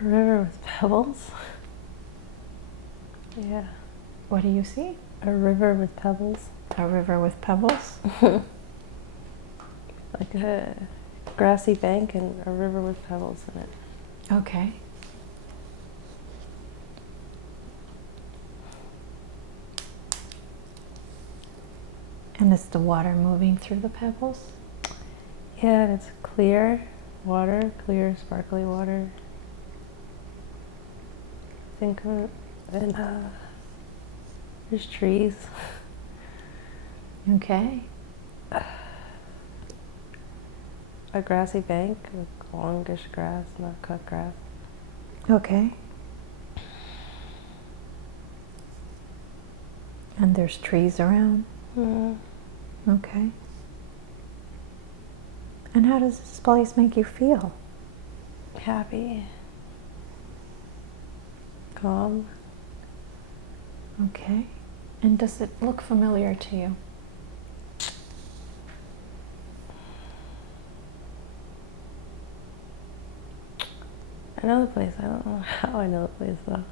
A river with pebbles. Yeah. What do you see? A river with pebbles. A river with pebbles? Like a grassy bank and a river with pebbles in it. Okay. And is the water moving through the pebbles? Yeah, and it's clear water, clear, sparkly water. I think, and there's trees. Okay. A grassy bank with longish grass, not cut grass. Okay. And there's trees around? Okay. And how does this place make you feel? Happy. Calm. Okay. And does it look familiar to you? I know the place. I don't know how I know the place though.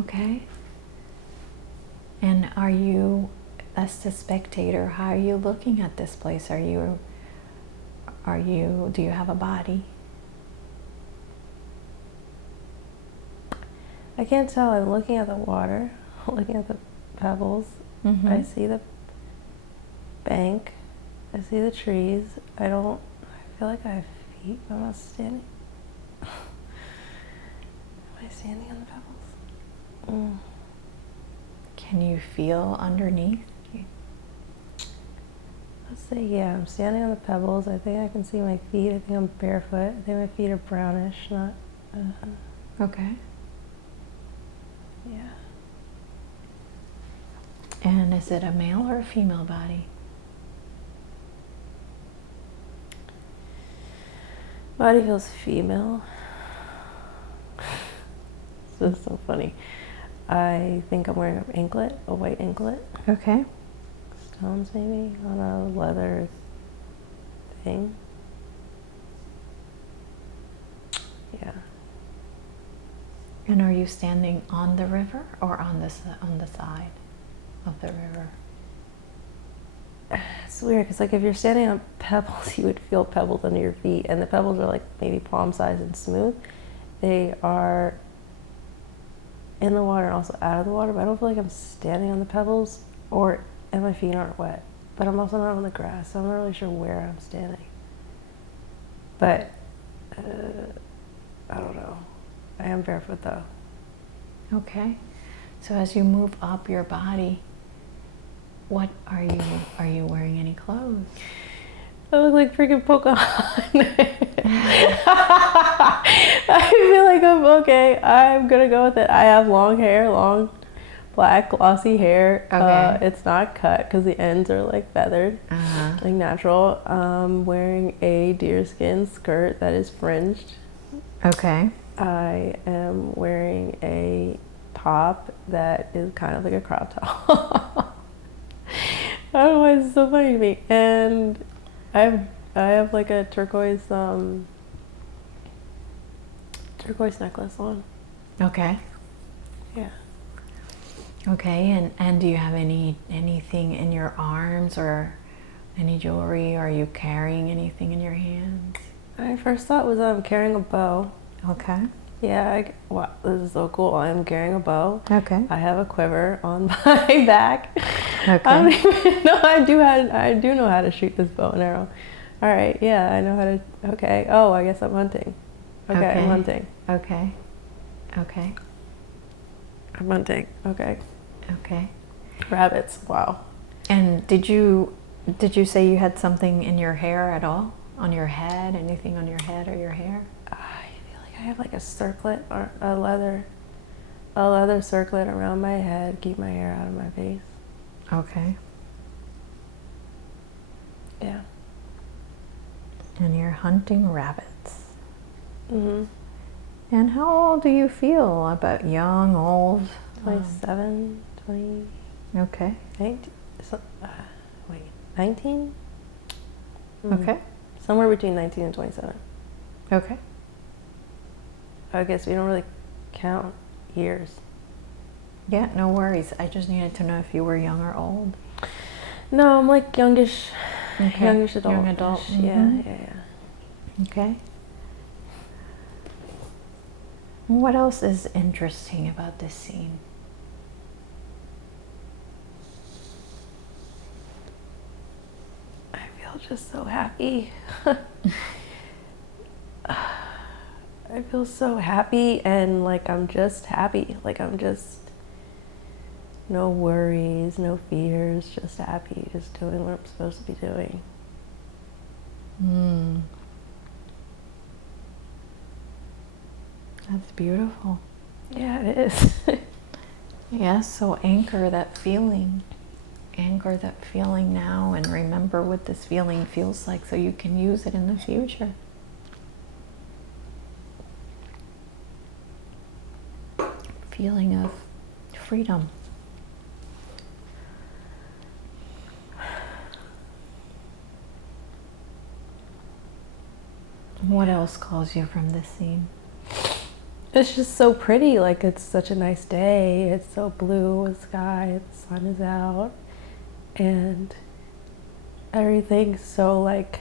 Okay. And are you, as the spectator, how are you looking at this place? Do you have a body? I can't tell. I'm looking at the water, looking at the pebbles. Mm-hmm. I see the bank. I see the trees. I feel like I have feet, but I'm not standing. Am I standing on the pebbles? Can you feel underneath? Let's say, yeah, I'm standing on the pebbles. I think I can see my feet. I think I'm barefoot. I think my feet are brownish, not... Okay. Yeah. And is it a male or a female body? Body feels female. This is so funny. I think I'm wearing an anklet, a white anklet. Okay. Stones maybe on a leather thing. Yeah. And are you standing on the river or on the side of the river? It's weird because, like, if you're standing on pebbles, you would feel pebbles under your feet, and the pebbles are like maybe palm size and smooth. They are in the water and also out of the water, but I don't feel like I'm standing on the pebbles, and my feet aren't wet. But I'm also not on the grass, so I'm not really sure where I'm standing. But I don't know. I am barefoot though. Okay. So as you move up your body, what are you wearing any clothes? I look like freaking Pocahontas. I feel like I'm okay. I'm gonna go with it. I have long hair, long black glossy hair. Okay. It's not cut because the ends are like feathered, like natural. Wearing a deerskin skirt that is fringed. Okay. I am wearing a top that is kind of like a crop top. I don't know why it's so funny to me. And I have like a turquoise necklace on. Okay. Yeah. Okay. And do you have anything in your arms or any jewelry? Are you carrying anything in your hands? My first thought was carrying a bow. Okay. Yeah. Wow, this is so cool. I am carrying a bow. Okay. I have a quiver on my back. Okay. I don't even know. I do know how to shoot this bow and arrow. All right. Yeah, I know how to. Okay. Oh, I guess I'm hunting. Okay. I'm hunting. Okay. Okay. I'm hunting. Okay. Okay. Rabbits. Wow. And did you say you had something in your hair at all? On your head? Anything on your head or your hair? I feel like I have like a circlet or a leather circlet around my head, keep my hair out of my face. Okay. Yeah. And you're hunting rabbits. Mhm. And how old do you feel? About young, old? 27, 20. Okay. 19. 19? Okay. Somewhere between 19 and 27. Okay. I guess we don't really count years. Yeah, no worries. I just needed to know if you were young or old. No, I'm like youngish, Okay. youngish adult. Young adult. Yeah, yeah. Okay. What else is interesting about this scene? I feel just so happy. I feel so happy, and like I'm just happy. Like I'm just no worries, no fears, just happy, just doing what I'm supposed to be doing. That's beautiful. Yeah, it is. Yes, so anchor that feeling. Anchor that feeling now and remember what this feeling feels like so you can use it in the future. Feeling of freedom. What else calls you from this scene? It's just so pretty. Like it's such a nice day. It's so blue, the sky, the sun is out, and everything's so like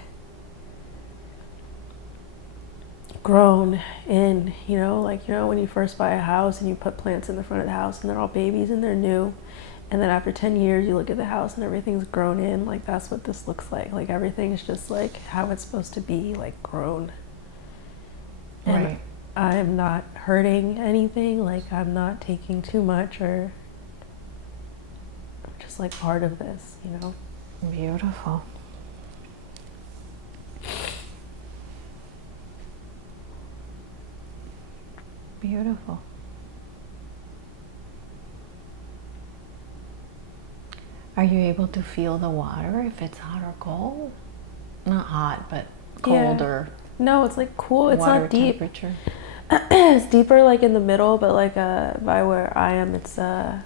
grown in, like, when you first buy a house and you put plants in the front of the house and they're all babies and they're new. And then after 10 years, you look at the house and everything's grown in. Like, that's what this looks like. Like, everything's just like how it's supposed to be, like, grown. And Right. I'm not hurting anything. Like, I'm not taking too much, or I'm just like part of this, Beautiful. Beautiful. Are you able to feel the water if it's hot or cold? Not hot, but cold. Yeah. Or No, it's like cool. It's water not deep. temperature. It's deeper like in the middle, but like by where I am, it's not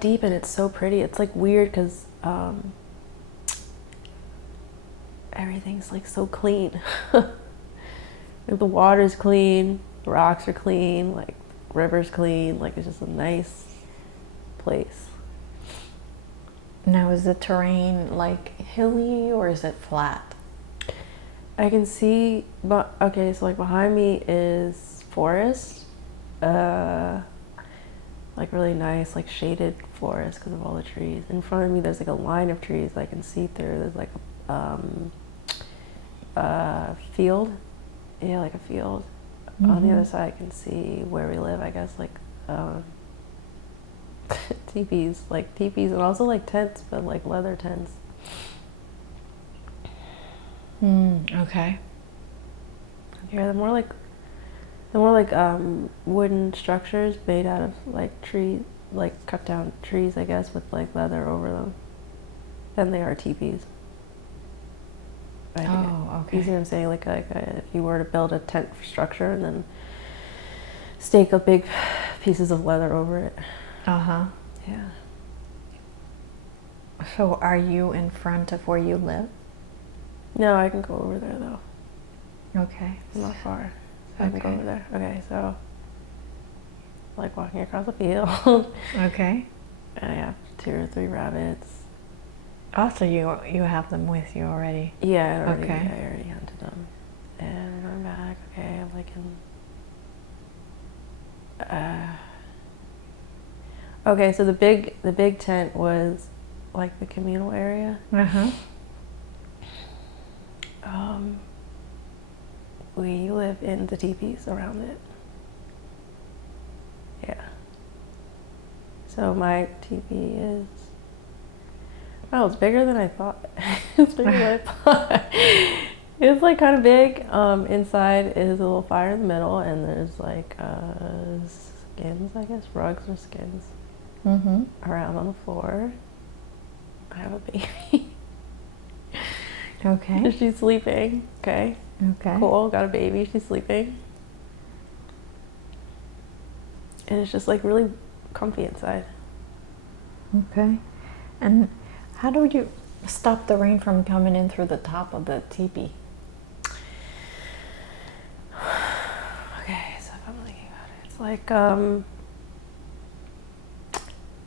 deep, and it's so pretty. It's like weird because everything's like so clean. Like the water's clean, the rocks are clean, like the river's clean. Like it's just a nice place. Now, is the terrain like hilly or is it flat? I can see, but okay, so like behind me is forest, like really nice, like shaded forest because of all the trees. In front of me, there's like a line of trees I can see through. There's like a field, yeah, like a field. On the other side, I can see where we live. I guess like teepees, and also like tents, but like leather tents. Okay. Yeah, they're more like wooden structures made out of like like cut down trees, I guess, with like leather over them. Than they are teepees. Oh, okay. You see what I'm saying? Like if you were to build a tent structure and then stake a big pieces of leather over it. Uh-huh. Yeah. So are you in front of where you live? No, I can go over there though. Okay. It's not far. I can go Okay. over there. Okay, so like walking across a field. Okay. And I have 2 or 3 rabbits. Oh, so you have them with you already? Yeah, I already Okay. hunted them. And I'm back. Okay, I'm like in. Okay, so the big tent was like the communal area. Uh-huh. We live in the teepees around it. Yeah. So my teepee is, oh, it's bigger than I thought. It's bigger than I thought. It's like kind of big. Inside is a little fire in the middle, and there's like skins, I guess, rugs or skins around on the floor. I have a baby. Okay. She's sleeping. Okay. Okay. Cool. Got a baby. She's sleeping. And it's just like really comfy inside. Okay. And how do you stop the rain from coming in through the top of the teepee? like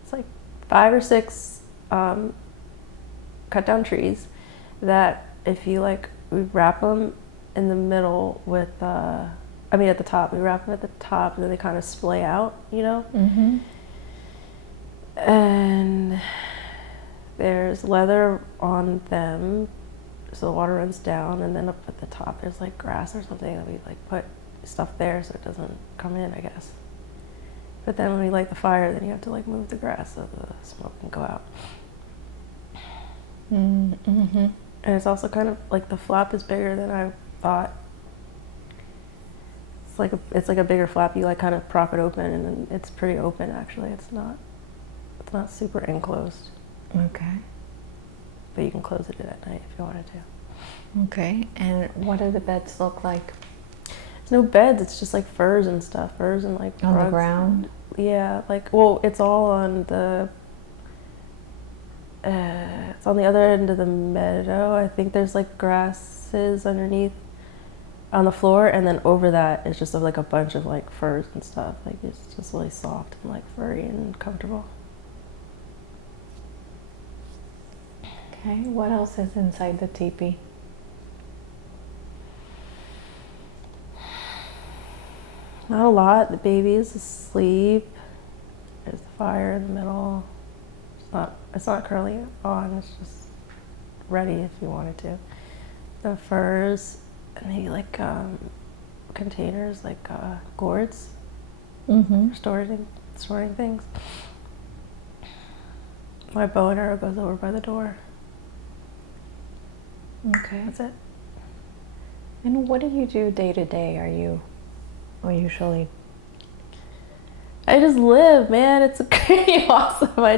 it's like 5 or 6 cut down trees that if you like, we wrap them in the middle with I mean at the top, we wrap them at the top and then they kind of splay out, you know. Mm-hmm. And there's leather on them so the water runs down, and then up at the top there's like grass or something that we like put stuff there so it doesn't come in, I guess. But then when we light the fire, then you have to like move the grass so the smoke can go out. Mm-hmm. And it's also kind of like the flap is bigger than I thought. It's like a bigger flap. You like kind of prop it open, and then it's pretty open actually. It's not super enclosed. Okay. But you can close it at night if you wanted to. Okay. And what do the beds look like? There's no beds. It's just like furs and stuff. Furs and like On rugs. the ground? Yeah. Like, well, it's all on the. It's on the other end of the meadow. I think there's like grasses underneath on the floor, and then over that is just like a bunch of like furs and stuff. Like it's just really soft and like furry and comfortable. Okay. What else is inside the teepee? Not a lot. The baby is asleep. There's the fire in the middle. It's not currently on. It's just ready if you wanted to. The furs, and maybe like containers, like gourds, Mm-hmm. storing things. My bow and arrow goes over by the door. Okay. That's it. And what do you do day to day? Usually? I just live, man. It's pretty awesome. I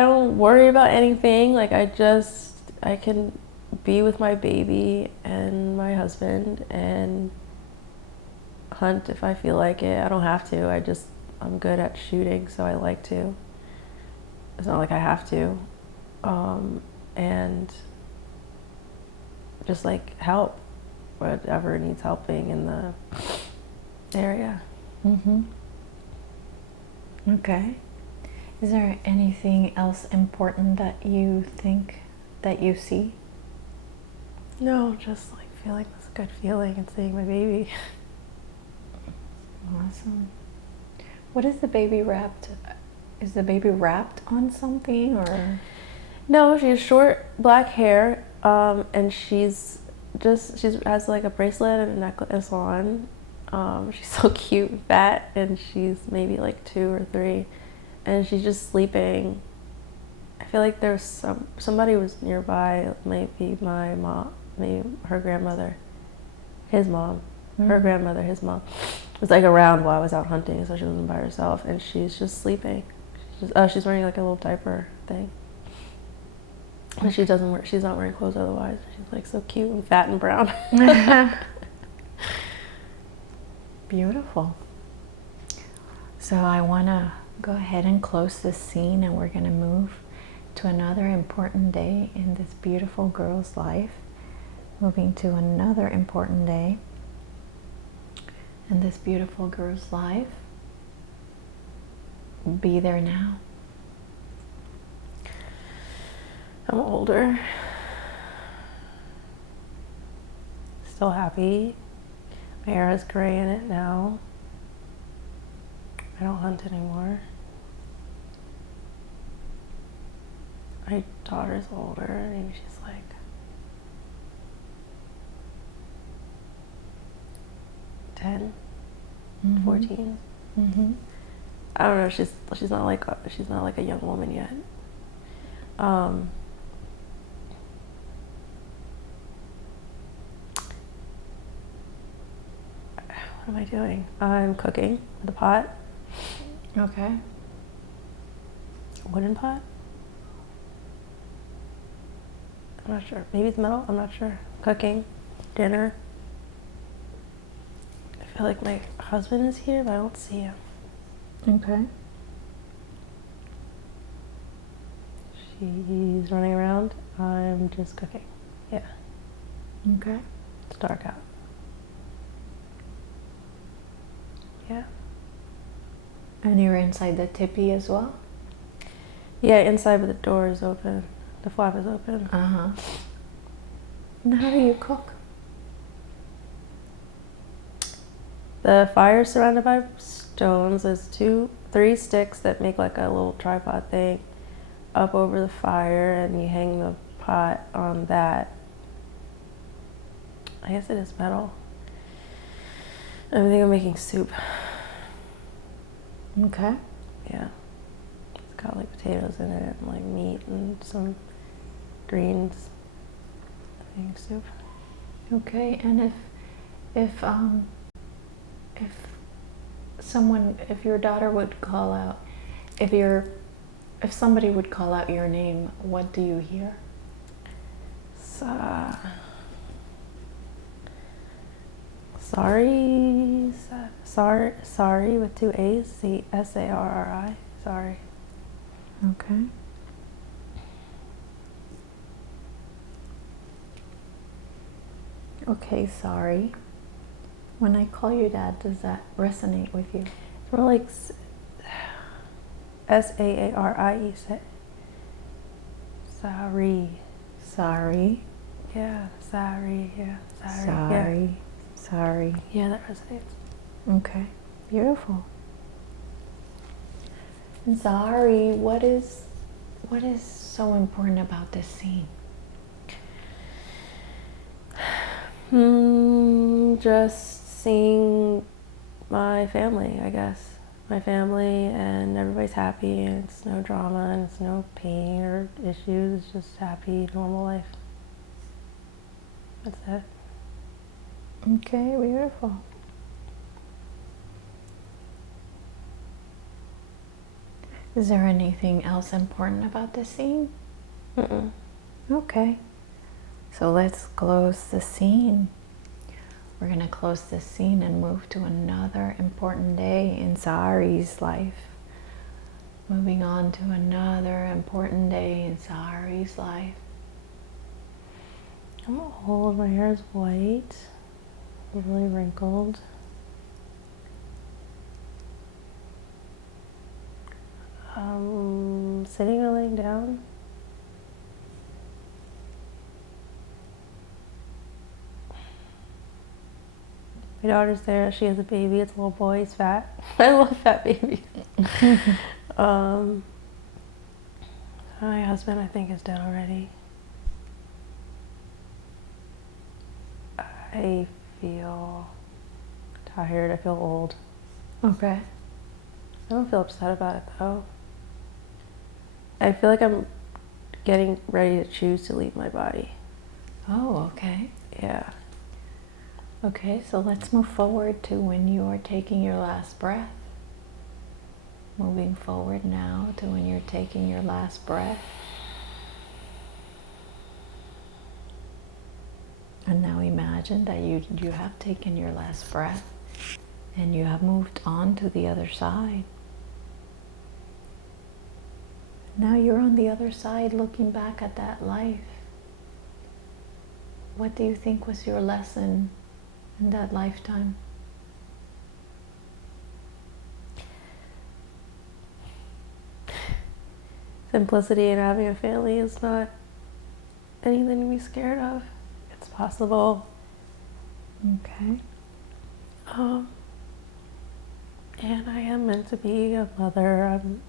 don't worry about anything. Like I can be with my baby and my husband and hunt if I feel like it. I don't have to. I'm good at shooting, so I like to. It's not like I have to. And just like help whatever needs helping in the area. Mm-hmm. Okay. Is there anything else important that you think that you see? No, just like feeling this good feeling and seeing my baby. Awesome. What is the baby wrapped? Is the baby wrapped on something or? No, she has short black hair, and she has like a bracelet and a necklace on. She's so cute and fat, and she's maybe like 2 or 3, and she's just sleeping. I feel like there's somebody was nearby, maybe my mom, maybe her grandmother, his mom, her grandmother, his mom, was like around while I was out hunting, so she wasn't by herself, and she's just sleeping. She's wearing like a little diaper thing. And she's not wearing clothes otherwise. She's like so cute and fat and brown. Beautiful. So I want to go ahead and close this scene, and we're going to move to another important day in this beautiful girl's life. Moving to another important day in this beautiful girl's life. Be there now. I'm older. Still happy. My hair has gray in it now. I don't hunt anymore. My daughter's older. Maybe she's like 10, 14. Mm-hmm. I don't know. She's not like a young woman yet. What am I doing? I'm cooking with a pot. Okay. Wooden pot? I'm not sure. Maybe it's metal? I'm not sure. Cooking. Dinner. I feel like my husband is here, but I don't see him. Okay. She's running around. I'm just cooking. Yeah. Okay. It's dark out. Yeah. And you're inside the tipi as well? Yeah, inside, but the door is open. The flap is open. Uh-huh. And how do you cook? The fire is surrounded by stones. There's 3 sticks that make like a little tripod thing up over the fire, and you hang the pot on that. I guess it is metal. I think I'm making soup. Okay. Yeah. It's got like potatoes in it, and like meat and some greens. I think soup. Okay. And if your daughter would call out, if somebody would call out your name, what do you hear? Sorry with 2 A's, Sarri, sorry. Okay. Okay, sorry. When I call you that, does that resonate with you? It's more like Saari. Sorry. Sorry. Yeah, sorry. Yeah, sorry. Sorry. Yeah. Sorry. Yeah, that resonates. Okay. Beautiful. Sorry, what is so important about this scene? Just seeing my family, I guess. My family, and everybody's happy, and it's no drama, and it's no pain or issues. It's just happy, normal life. That's it. Okay, beautiful. Is there anything else important about this scene? Mm-mm. Okay. So let's close the scene. We're going to close this scene and move to another important day in Zari's life. Moving on to another important day in Zari's life. I'm old, my hair is white, really wrinkled. Sitting or laying down? My daughter's there, she has a baby, it's a little boy, he's fat. I love fat babies. My husband, I think, is dead already. I feel tired, I feel old. Okay. I don't feel upset about it though. I feel like I'm getting ready to choose to leave my body. Oh, okay. Yeah. Okay, so let's move forward to when you are taking your last breath. Moving forward now to when you're taking your last breath. And now imagine that you have taken your last breath and you have moved on to the other side. Now you're on the other side looking back at that life. What do you think was your lesson in that lifetime? Simplicity and having a family is not anything to be scared of. It's possible. Okay. And I am meant to be a mother. I'm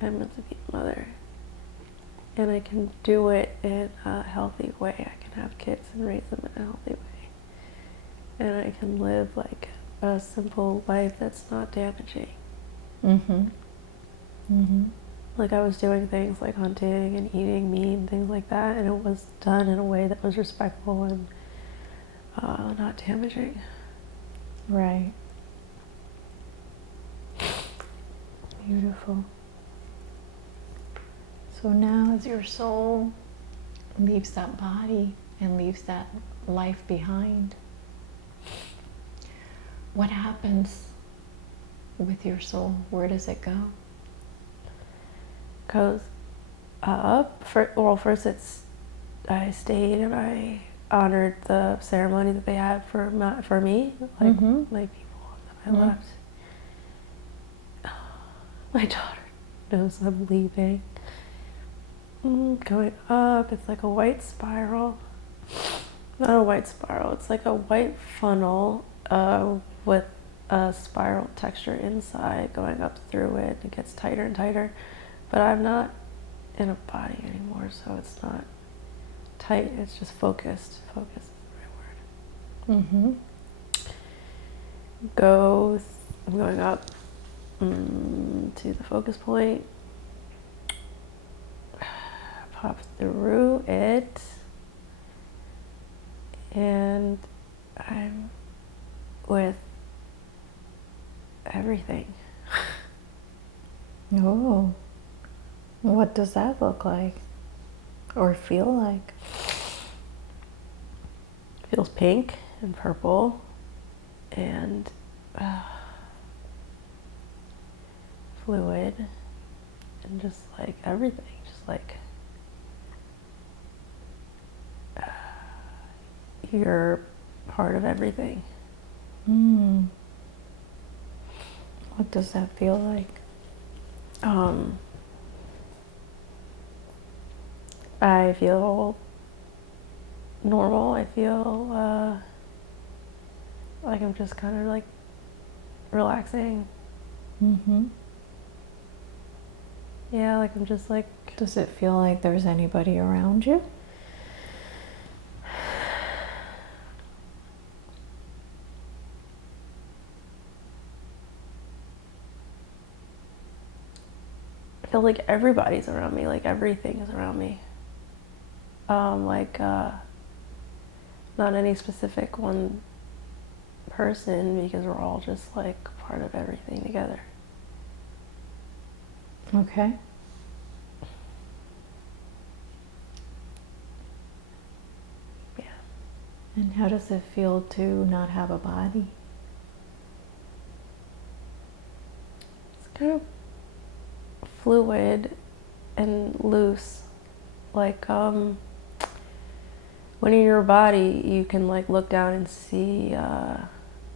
meant to be a mother. And I can do it in a healthy way. I can have kids and raise them in a healthy way. And I can live like a simple life that's not damaging. Mm-hmm. Mm-hmm. Like I was doing things like hunting and eating meat and things like that, and it was done in a way that was respectful and not damaging. Right. Beautiful. So now as your soul leaves that body and leaves that life behind, what happens with your soul? Where does it go? Goes up. First I stayed and I honored the ceremony that they had for me, like my people that I left. My daughter knows I'm leaving. Going up, it's like a white spiral. Not a white spiral, it's like a white funnel with a spiral texture inside going up through it. It gets tighter and tighter, but I'm not in a body anymore, so it's not tight, it's just focused. Focus is the right word. I'm going up to the focus point, pop through it, and I'm with everything. Oh, what does that look like or feel like? It feels pink and purple and fluid and just like everything, just like you're part of everything. What does that feel like? I feel normal. I feel like I'm just kind of like relaxing. Yeah, like I'm just like... Does it feel like there's anybody around you? I feel like everybody's around me, like everything is around me. Not any specific one person, because we're all just like part of everything together. Okay. Yeah. And how does it feel to not have a body? It's kind of fluid and loose. Like when you're in your body, you can like look down and see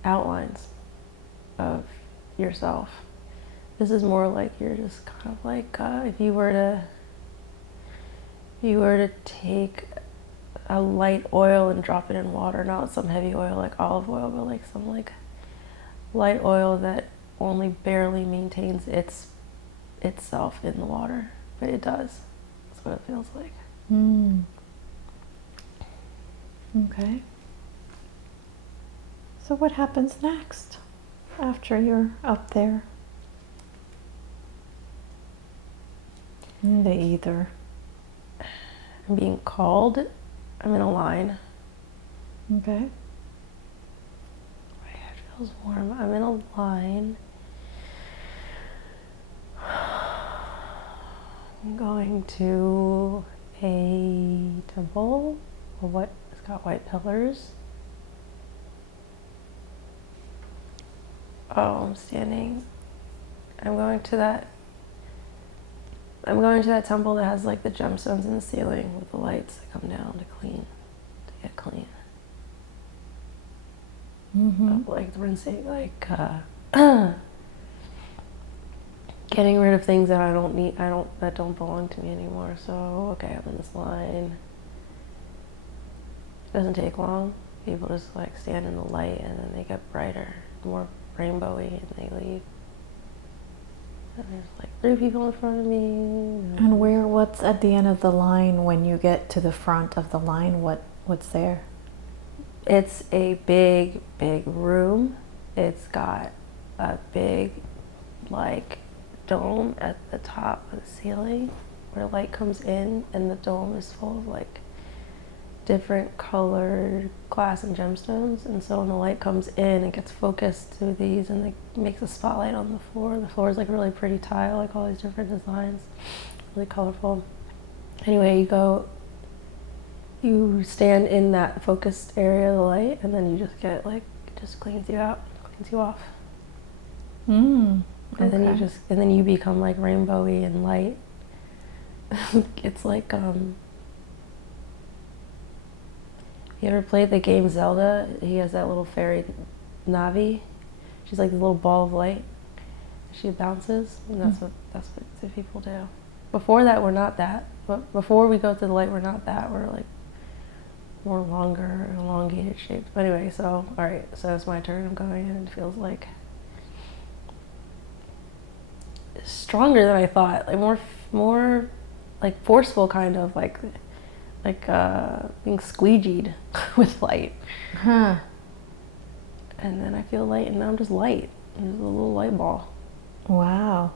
outlines of yourself. This is more like you're just kind of like if you were to take a light oil and drop it in water, not some heavy oil like olive oil, but like some like light oil that only barely maintains itself in the water, but it does. That's what it feels like. Okay. So what happens next after you're up there in the ether? I'm being called. I'm in a line. Okay. My head feels warm. I'm in a line. I'm going to a temple. It's got white pillars. Oh, I'm standing. I'm going to that temple that has like the gemstones in the ceiling with the lights that come down to get clean. Like rinsing, like getting rid of things that I don't need, that don't belong to me anymore. So, okay, I'm in this line. It doesn't take long. People just like stand in the light and then they get brighter, more rainbowy, and they leave. And there's like 3 people in front of me. And what's at the end of the line when you get to the front of the line? What's there? It's a big, big room. It's got a big, like, dome at the top of the ceiling where light comes in, and the dome is full of like different colored glass and gemstones. And so when the light comes in, it gets focused to these and it makes a spotlight on the floor. The floor is like really pretty tile, like all these different designs, really colorful. Anyway, you stand in that focused area of the light, and then you just get like, it just cleans you out, cleans you off. And then you become like rainbowy and light. It's like You ever played the game Zelda? He has that little fairy Navi. She's like the little ball of light. She bounces, and that's what the people do. Before that, we're not that. But before we go to the light, we're not that. We're like more longer, elongated shaped. But anyway, so all right, so it's my turn. I'm going, and it feels like stronger than I thought. Like more like forceful, kind of like being squeegeed with light. Huh. And then I feel light, and now I'm just light. I'm just a little light ball. Wow.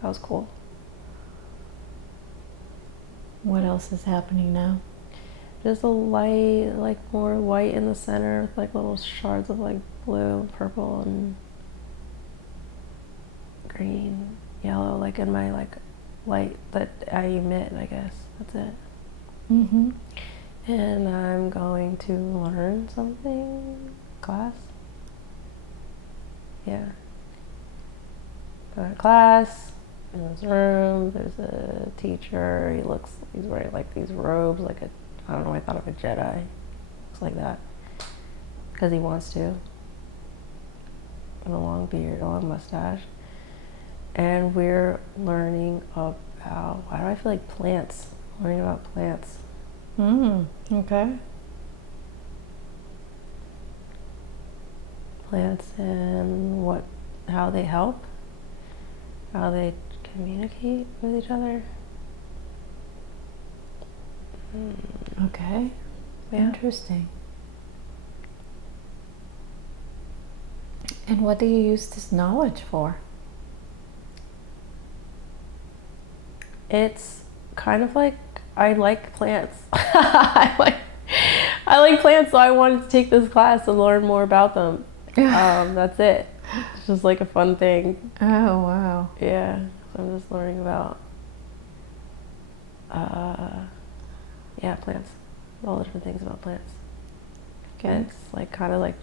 That was cool. What else is happening now? Just a light, like more white in the center with like little shards of like blue, purple, and green, yellow, like in my like light that I emit, I guess. That's it. Mm-hmm. And I'm going to learn something. Class? Yeah. Go to class. In this room, there's a teacher. He's wearing like these robes, like I don't know, I thought of a Jedi. Looks like that. Because he wants to. And a long beard, a long mustache. And we're learning about, why do I feel like plants? Learning about plants. Okay. Plants and how they help, how they communicate with each other. Okay. Yeah. Interesting. And what do you use this knowledge for? It's kind of like, I like plants. I like plants, so I wanted to take this class and learn more about them. That's it. It's just like a fun thing. Oh, wow. Yeah, so I'm just learning about plants, all the different things about plants. Okay. It's like kind of like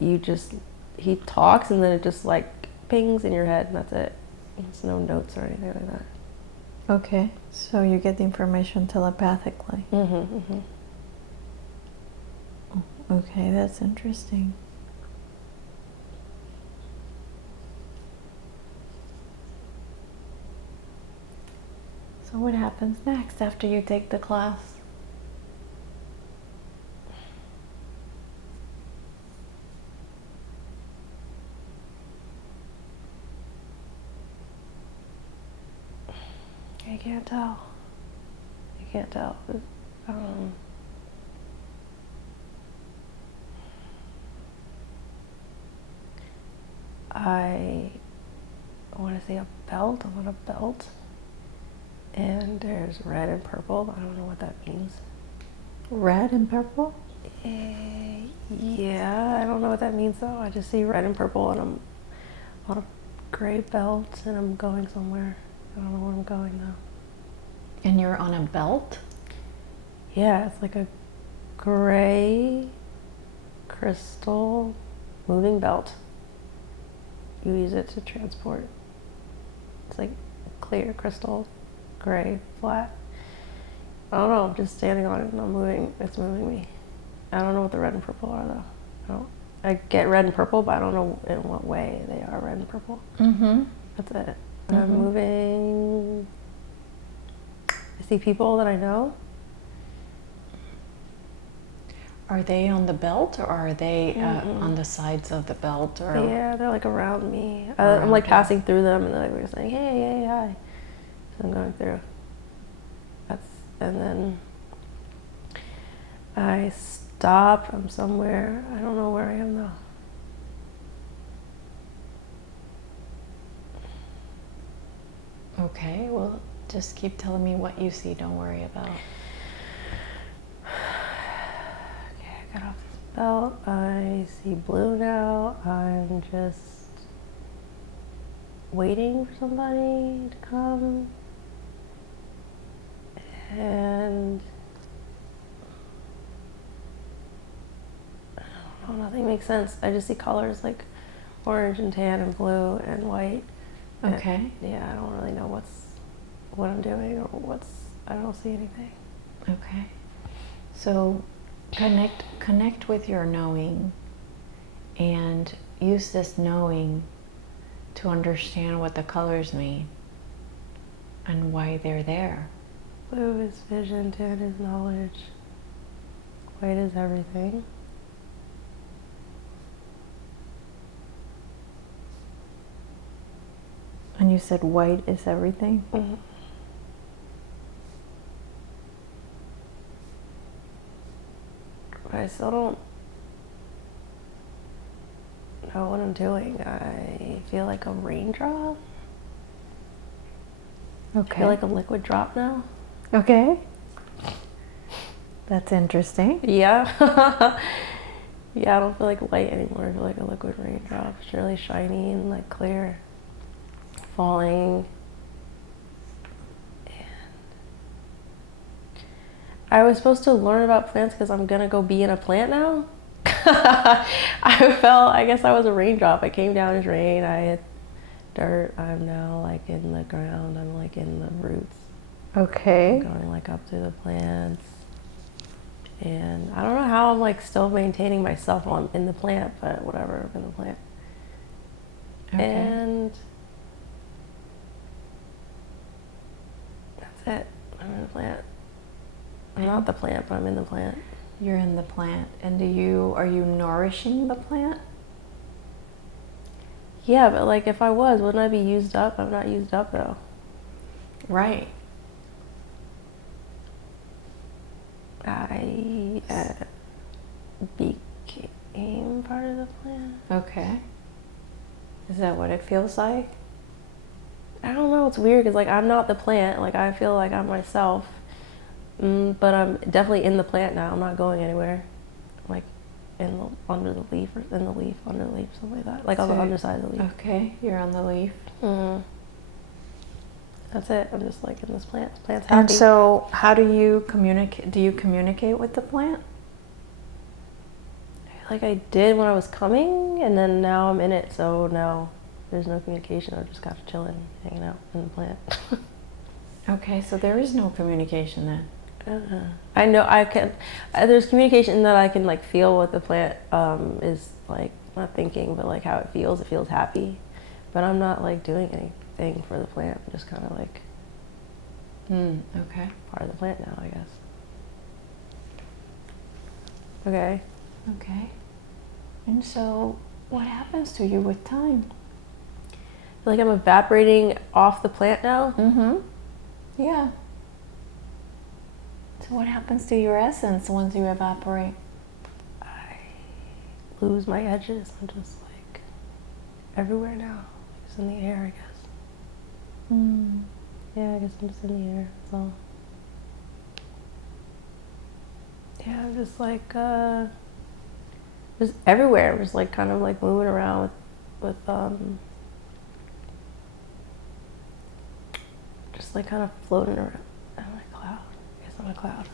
he talks, and then it just like pings in your head, and that's it. There's no notes or anything like that. Okay. So you get the information telepathically. Okay, that's interesting. So what happens next after you take the class? I can't tell. I want to say a belt. I want a belt. And there's red and purple. I don't know what that means. Red and purple? Yeah, I don't know what that means though. I just see red and purple, and I'm on a gray belt, and I'm going somewhere. I don't know where I'm going though. And you're on a belt? Yeah, it's like a gray crystal moving belt. You use it to transport. It's like clear crystal, gray, flat. I don't know, I'm just standing on it and I'm moving. It's moving me. I don't know what the red and purple are though. I get red and purple, but I don't know in what way they are red and purple. That's it. I'm moving. I see people that I know. Are they on the belt, or are they on the sides of the belt? Or Yeah, they're like around me. Around I'm like you. passing through them, and they're like saying, hey, hi. So I'm going through. And then I stop. I'm somewhere. I don't know where I am though. Okay, well, just keep telling me what you see. Don't worry about. Okay, I got off this belt. I see blue now. I'm just waiting for somebody to come. And I don't know, nothing makes sense. I just see colors like orange and tan and blue and white. Okay. And, yeah, I don't really know what I'm doing or I don't see anything. Okay. So connect with your knowing and use this knowing to understand what the colors mean and why they're there. Blue is vision, tan is knowledge, white is everything. And you said white is everything? Mm-hmm. I still don't know what I'm doing. I feel like a raindrop. Okay. I feel like a liquid drop now. Okay. That's interesting. Yeah. Yeah, I don't feel like light anymore. I feel like a liquid raindrop. It's really shiny and like clear. Falling. And I was supposed to learn about plants because I'm gonna go be in a plant now. I guess I was a raindrop. I came down as rain. I had dirt. I'm now like in the ground. I'm like in the roots. Okay. I'm going like up through the plants. And I don't know how I'm like still maintaining myself while I'm in the plant, but whatever, I'm in the plant. Okay. And that's it. I'm in the plant. I'm not the plant, but I'm in the plant. You're in the plant. And are you nourishing the plant? Yeah, but like if I was, wouldn't I be used up? I'm not used up though. Right. I became part of the plant. Okay. Is that what it feels like? I don't know. It's weird because like I'm not the plant. Like I feel like I'm myself, but I'm definitely in the plant now. I'm not going anywhere. Like under the leaf or in the leaf, under the leaf, something like that. Like on the underside of the leaf. Okay, you're on the leaf. Mm-hmm. That's it. I'm just like in this plant. The plant's happy. And so, how do you communicate? Do you communicate with the plant? I feel like I did when I was coming, and then now I'm in it. So now there's no communication. I'm just kind of chilling, hanging out in the plant. Okay, so there is no communication then. I know I can. There's communication that I can like feel what the plant is like. Not thinking, but like how it feels. It feels happy, but I'm not like doing anything for the plant. I'm just kind of like okay. part of the plant now, I guess. Okay. Okay. And so, what happens to you with time? I feel like I'm evaporating off the plant now. Mm-hmm. Yeah. So what happens to your essence once you evaporate? I lose my edges. I'm just like everywhere now. Just in the air, I guess. Yeah, I guess I'm just in the air. That's all. Yeah, I'm just like just everywhere. I'm just like kind of like moving around with just like kind of floating around. I'm a cloud. I guess I'm a cloud.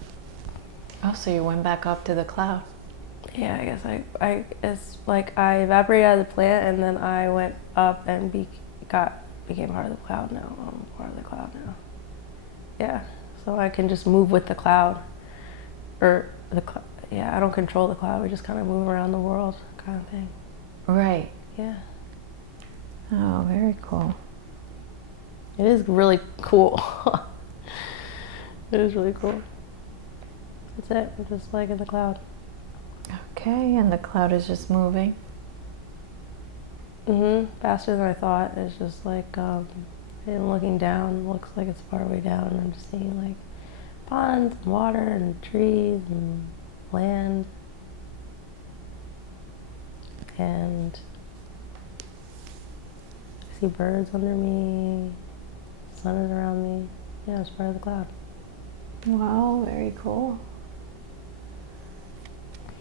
Oh, so you went back up to the cloud. Yeah, I guess it's like I evaporated out of the plant and then I went up and became part of the cloud now. I'm part of the cloud now. Yeah, so I can just move with the cloud, or yeah, I don't control the cloud. We just kind of move around the world, kind of thing. Right. Yeah. Oh, very cool. It is really cool. It is really cool. That's it. I'm just like in the cloud. Okay, and the cloud is just moving. Faster than I thought. It's just like and looking down. Looks like it's far way down. And I'm just seeing like ponds, and water, and trees, and land, and I see birds under me. Sun is around me. Yeah, it's part of the cloud. Wow, very cool.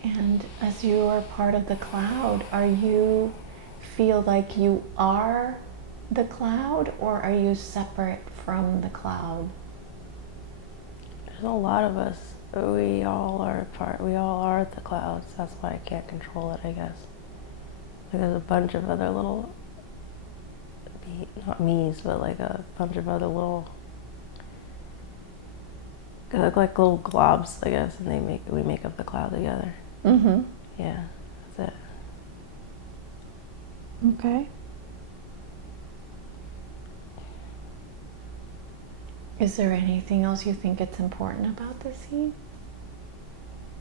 And as you are part of the cloud, feel like you are the cloud, or are you separate from the cloud? There's a lot of us. We all are the clouds. That's why I can't control it, I guess. Like there's a bunch of other little, not me's, but like a bunch of other little They look like little globs, I guess, and we make up the cloud together. Mm-hmm. Yeah, that's it. Okay. Is there anything else you think it's important about this scene?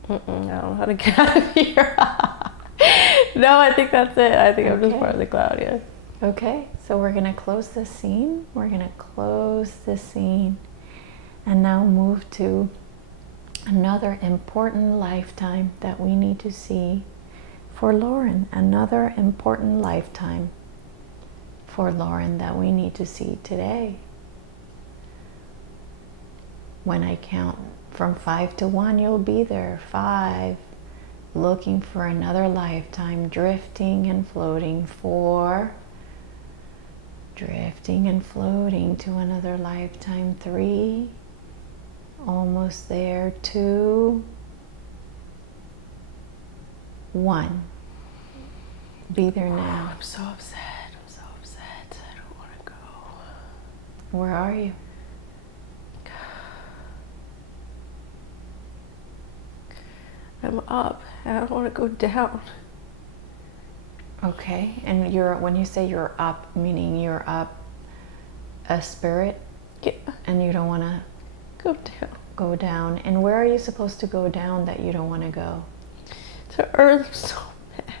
I don't know how to get out of here. No, I think that's it. I think I'm just part of the cloud, yeah. Okay, so we're gonna close this scene. We're gonna close this scene and now move to another important lifetime that we need to see for Lauren. Another important lifetime for Lauren that we need to see today. When I count from 5 to 1, you'll be there. 5, looking for another lifetime, drifting and floating. 4, drifting and floating to another lifetime. 3, almost there. 2, 1. Be there now. I'm so upset. I don't want to go. Where are you? I'm up. I don't want to go down. Okay, and when you say you're up, meaning you're up a spirit? Yeah. And you don't want to go down. And where are you supposed to go down that you don't want to go? To Earth. I'm so mad.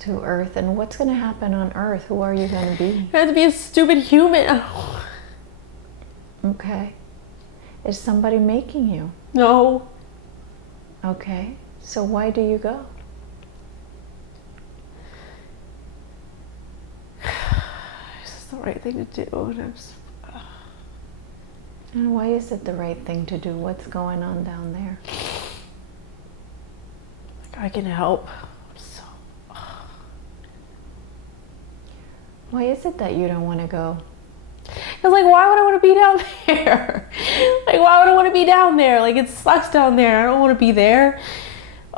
To Earth. And what's going to happen on Earth? Who are you going to be? I have to be a stupid human. Okay. Is somebody making you? No. Okay. So why do you go? It's the right thing to do. And And why is it the right thing to do? What's going on down there? I can help. Why is it that you don't want to go? Because, like, why would I want to be down there? Like, why would I want to be down there? Like, it sucks down there. I don't want to be there.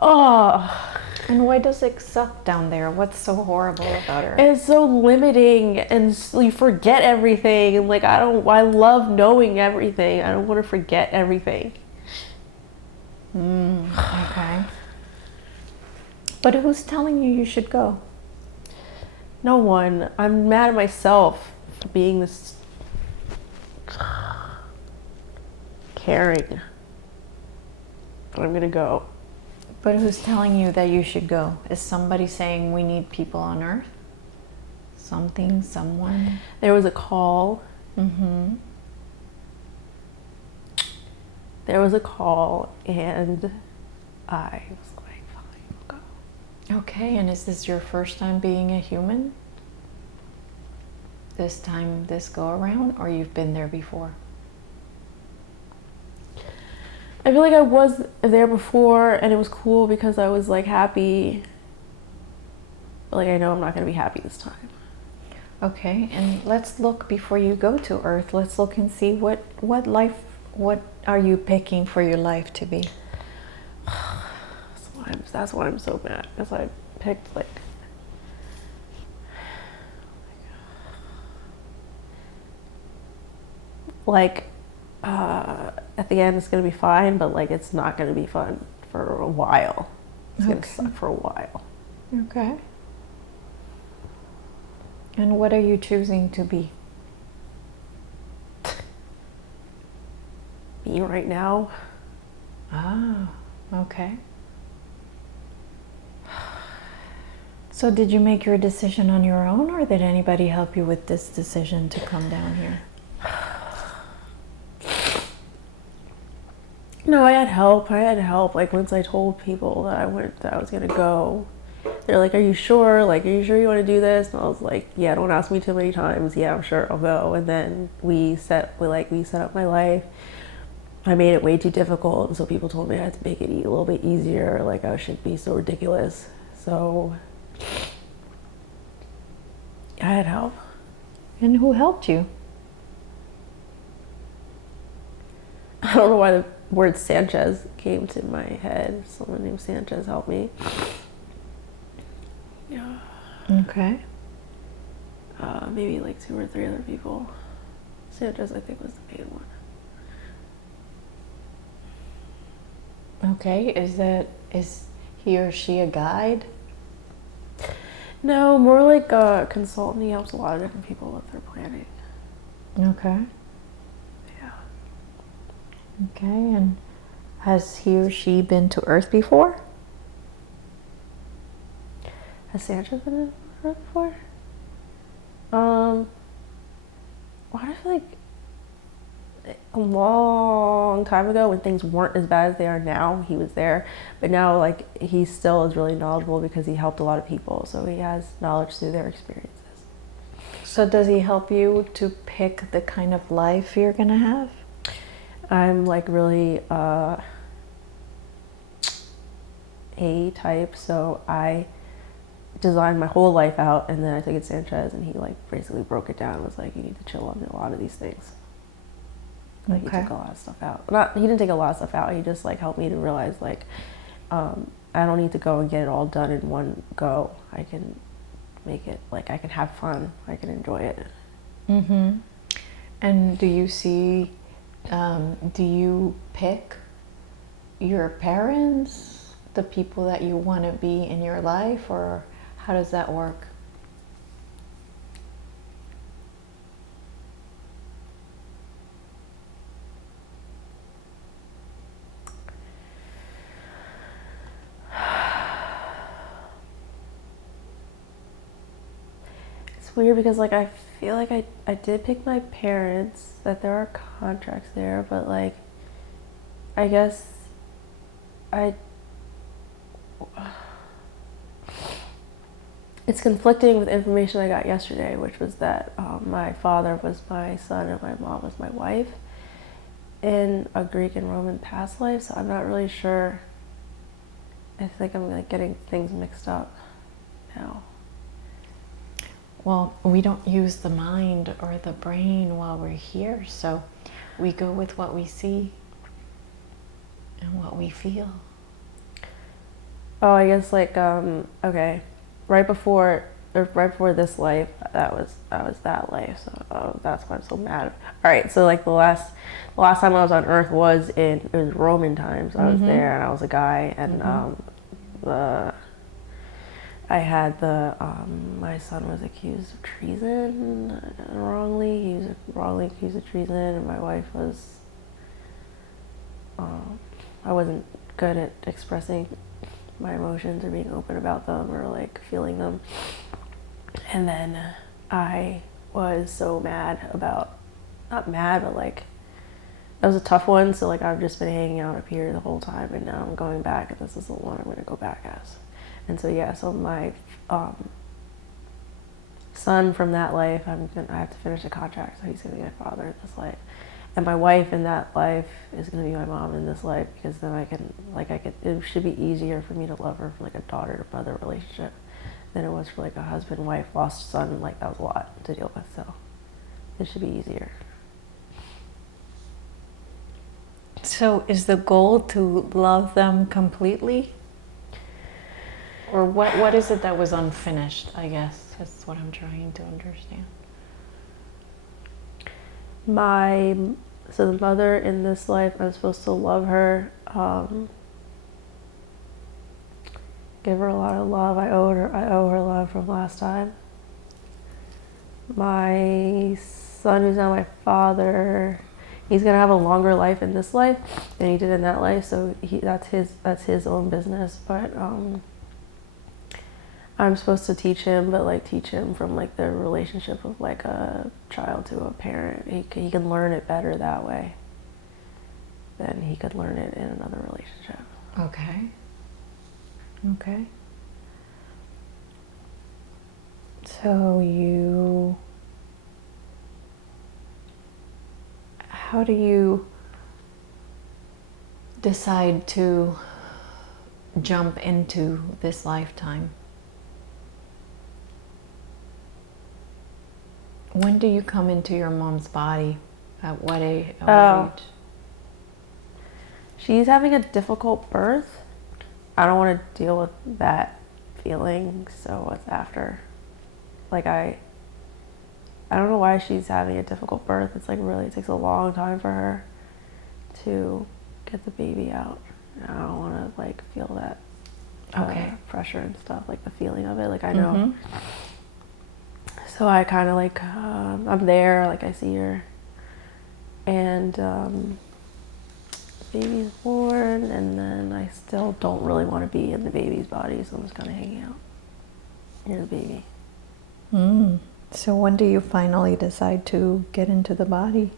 Oh. And why does it suck down there? What's so horrible about it? It's so limiting, and you forget everything. And, like, I love knowing everything. I don't want to forget everything. Okay. But who's telling you should go? No one. I'm mad at myself for being this caring. But I'm gonna go. But who's telling you that you should go? Is somebody saying we need people on Earth? Something, someone? There was a call. Mm-hmm. There was a call, and I was like, fine, I'll go. Okay, and is this your first time being a human? This go around, or you've been there before? I feel like I was there before, and it was cool because I was, like, happy. But, like, I know I'm not gonna be happy this time. Okay, and let's look before you go to Earth. Let's look and see what are you picking for your life to be? That's why I'm so mad, because I picked, at the end it's gonna be fine, but, like, it's not gonna be fun for a while. It's gonna suck for a while. Okay. And what are you choosing to be? Me right now. Ah, okay. So did you make your decision on your own, or did anybody help you with this decision to come down here? No, I had help. Like, once I told people that I was gonna go, they're like, "Are you sure? Like, are you sure you want to do this?" And I was like, "Yeah, don't ask me too many times. Yeah, I'm sure I'll go." And then we set up my life. I made it way too difficult, and so people told me I had to make it a little bit easier. Like, I should be so ridiculous. So I had help. And who helped you? I don't know why the word Sanchez came to my head. Someone named Sanchez helped me. Yeah. Okay. Maybe like 2 or 3 other people. Sanchez, I think, was the main one. Okay, is he or she a guide? No, more like a consultant. He helps a lot of different people with their planning. Okay. Yeah. Okay, and has he or she been to Earth before? Has Sandra been in Earth before? Well, I feel like a long time ago when things weren't as bad as they are now, he was there. But now, like, he still is really knowledgeable because he helped a lot of people. So he has knowledge through their experiences. So does he help you to pick the kind of life you're gonna have? I'm like really A type, so I designed my whole life out, and then I took it to Sanchez, and he like basically broke it down and was like, you need to chill on a lot of these things. Like Okay. he took a lot of stuff out. He didn't take a lot of stuff out. He just like helped me to realize like I don't need to go and get it all done in one go. I can make it like I can have fun. I can enjoy it. Mm-hmm. And do you see? Do you pick your parents, the people that you want to be in your life, or how does that work? It's weird because like I feel like I did pick my parents, that there are contracts there, but like I guess I it's conflicting with information I got yesterday, which was that my father was my son and my mom was my wife in a Greek and Roman past life, so I'm not really sure. I think I'm like getting things mixed up now. Well, we don't use the mind or the brain while we're here, so we go with what we see and what we feel. Oh, I guess like okay, right before this life, that was that life. So that's why I'm so mad. All right, so like the last time I was on Earth was it was Roman times. I was there and I was a guy, and I had my son was accused of treason wrongly. He was wrongly accused of treason, and my wife was. I wasn't good at expressing my emotions or being open about them or like feeling them. And then I was so mad about, not mad, but like that was a tough one. So like I've just been hanging out up here the whole time, and now I'm going back, and this is the one I'm going to go back as. And so yeah, so my son from that life, I have to finish a contract, so he's going to be my father in this life. And my wife in that life is going to be my mom in this life, because then it should be easier for me to love her from like a daughter to mother relationship than it was for like a husband, wife, lost son. Like that was a lot to deal with, so it should be easier. So is the goal to love them completely? Or what is it that was unfinished, I guess? That's what I'm trying to understand. So the mother in this life, I'm supposed to love her, give her a lot of love. I owe her love from last time. My son, who's now my father, he's gonna have a longer life in this life than he did in that life, so that's his own business. But I'm supposed to teach him, but like teach him from like the relationship of like a child to a parent. He can learn it better that way than he could learn it in another relationship. Okay. Okay. So how do you decide to jump into this lifetime? When do you come into your mom's body? At what age? She's having a difficult birth. I don't want to deal with that feeling, so what's after? Like I don't know why she's having a difficult birth. It's like really, it takes a long time for her to get the baby out. I don't want to like feel that Okay. pressure and stuff, like the feeling of it. Like I know. Mm-hmm. So I kind of like, I'm there, like I see her, and baby's born, and then I still don't really want to be in the baby's body, so I'm just kind of hanging out near the baby. So when do you finally decide to get into the body?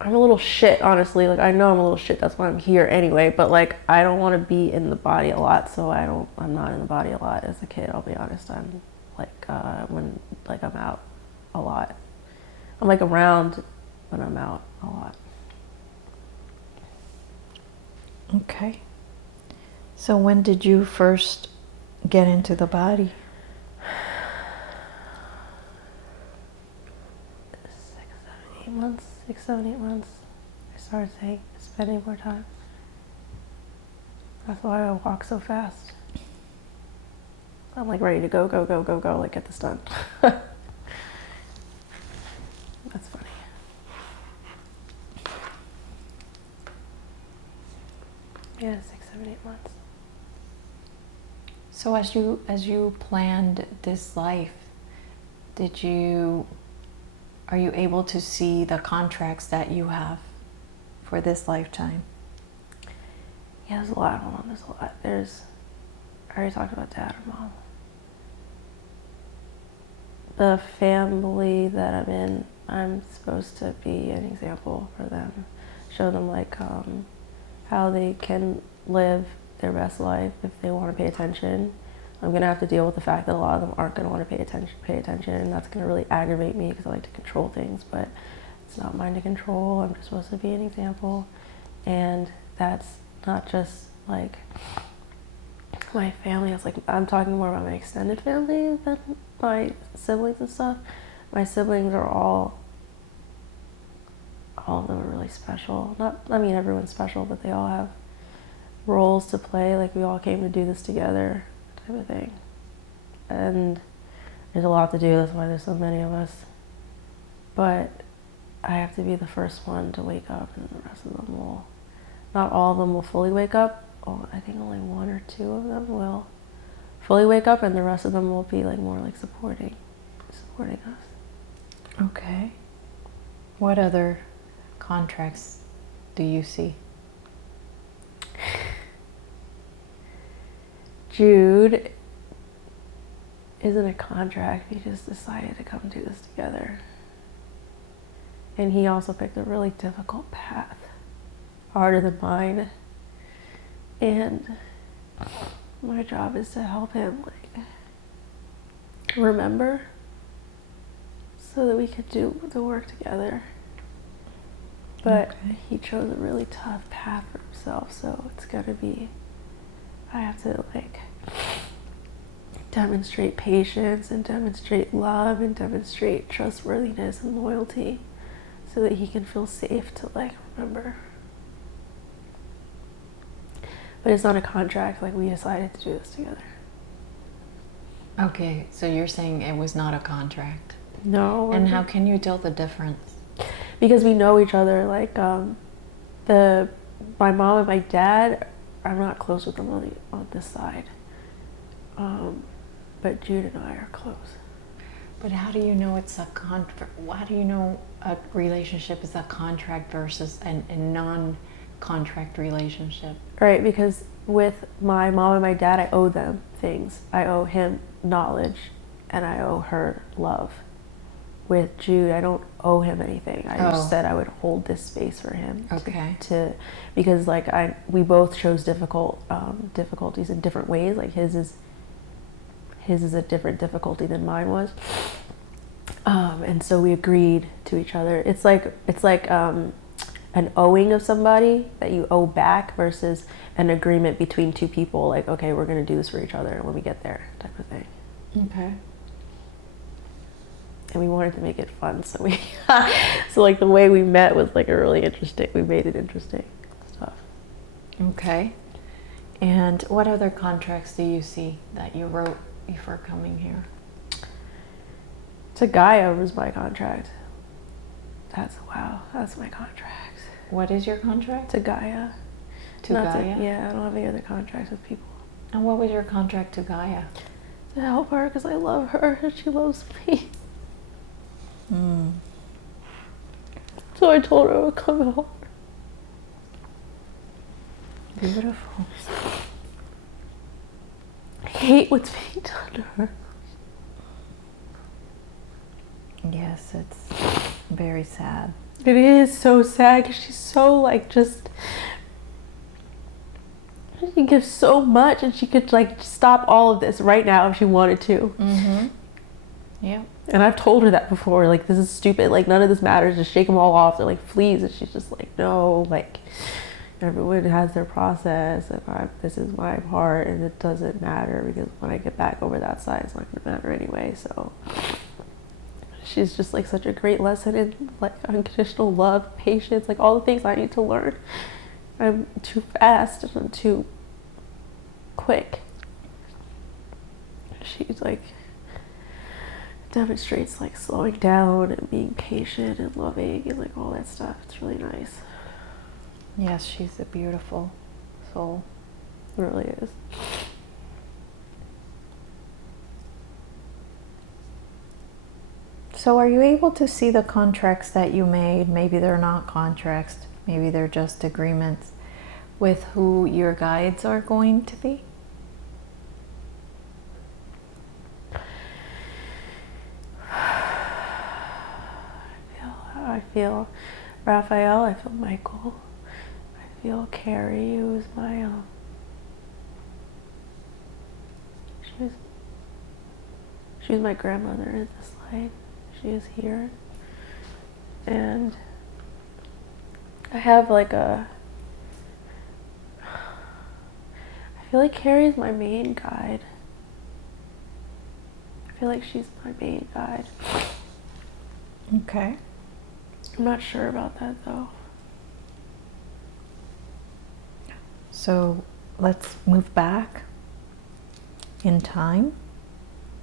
I'm a little shit, honestly. Like, I know I'm a little shit, that's why I'm here anyway, but like, I don't want to be in the body a lot, so I'm not in the body a lot as a kid, I'll be honest. I'm like, when, like, I'm out a lot. I'm like around, but I'm out a lot. Okay. So when did you first get into the body? 6, 7, 8 months, I started spending more time. That's why I walk so fast. I'm like ready to go, go, go, go, go, like get this done. That's funny. Yeah, 6, 7, 8 months. So as you planned this life, are you able to see the contracts that you have for this lifetime? Yeah, there's a lot going on. There's a lot. I already talked about dad or mom. The family that I'm in, I'm supposed to be an example for them. Show them like how they can live their best life if they want to pay attention. I'm going to have to deal with the fact that a lot of them aren't going to want to pay attention, and that's going to really aggravate me because I like to control things, but it's not mine to control. I'm just supposed to be an example. And that's not just like my family. It's like, I'm talking more about my extended family than my siblings and stuff. My siblings are all of them are really special. I mean everyone's special, but they all have roles to play. Like, we all came to do this together, type of thing. And there's a lot to do. That's why there's so many of us. But I have to be the first one to wake up, and the rest of them will. Not all of them will fully wake up. Oh, I think only 1 or 2 of them will fully wake up, and the rest of them will be like more like supporting us. Okay. What other contracts do you see? Jude isn't a contract. We just decided to come do this together. And he also picked a really difficult path, harder than mine. And my job is to help him like remember, so that we could do the work together. But Okay. he chose a really tough path for himself, so it's gotta be, I have to like demonstrate patience and demonstrate love and demonstrate trustworthiness and loyalty, so that he can feel safe to like remember. But it's not a contract, like we decided to do this together. Okay, so you're saying it was not a contract. No. And how can you tell the difference? Because we know each other. Like my mom and my dad, I'm not close with them on this side. But Jude and I are close. But how do you know it's a contract? How do you know a relationship is a contract versus a non-contract relationship? Right, because with my mom and my dad, I owe them things. I owe him knowledge, and I owe her love. With Jude, I don't owe him anything. I just said I would hold this space for him. Okay. Because like we both chose difficulties in different ways. Like his is a different difficulty than mine was. And so we agreed to each other. It's like an owing of somebody that you owe back versus an agreement between two people. Like, okay, we're going to do this for each other when we get there, type of thing. Okay. And we wanted to make it fun, so so like the way we met was like we made it interesting stuff. Okay. And what other contracts do you see that you wrote before coming here? To Gaia was my contract. That's my contract. What is your contract? To Gaia. to Gaia? Yeah, I don't have any other contracts with people. And what was your contract to Gaia? To help her because I love her and she loves me. So I told her I would come help her. Beautiful. I hate what's being done to her. Yes, it's very sad. It is so sad because she's so like just. She gives so much and she could like stop all of this right now if she wanted to. Yeah. And I've told her that before, like, this is stupid, like, none of this matters, just shake them all off, they're like fleas, and she's just like, no, like, everyone has their process, and this is my part, and it doesn't matter, because when I get back over that side, it's not going to matter anyway, so. She's just, like, such a great lesson in, like, unconditional love, patience, like, all the things I need to learn. I'm too fast, and I'm too quick. She's, like, demonstrates like slowing down and being patient and loving and like all that stuff. It's really nice. Yes, she's a beautiful soul. It really is. So are you able to see the contracts that you made? Maybe they're not contracts, maybe they're just agreements with who your guides are going to be? I feel Raphael, I feel Michael, I feel Carrie, who was my she was my grandmother in this life. She is here. And I have like I feel like Carrie is my main guide. I feel like she's my main guide. Okay. I'm not sure about that though. So let's move back in time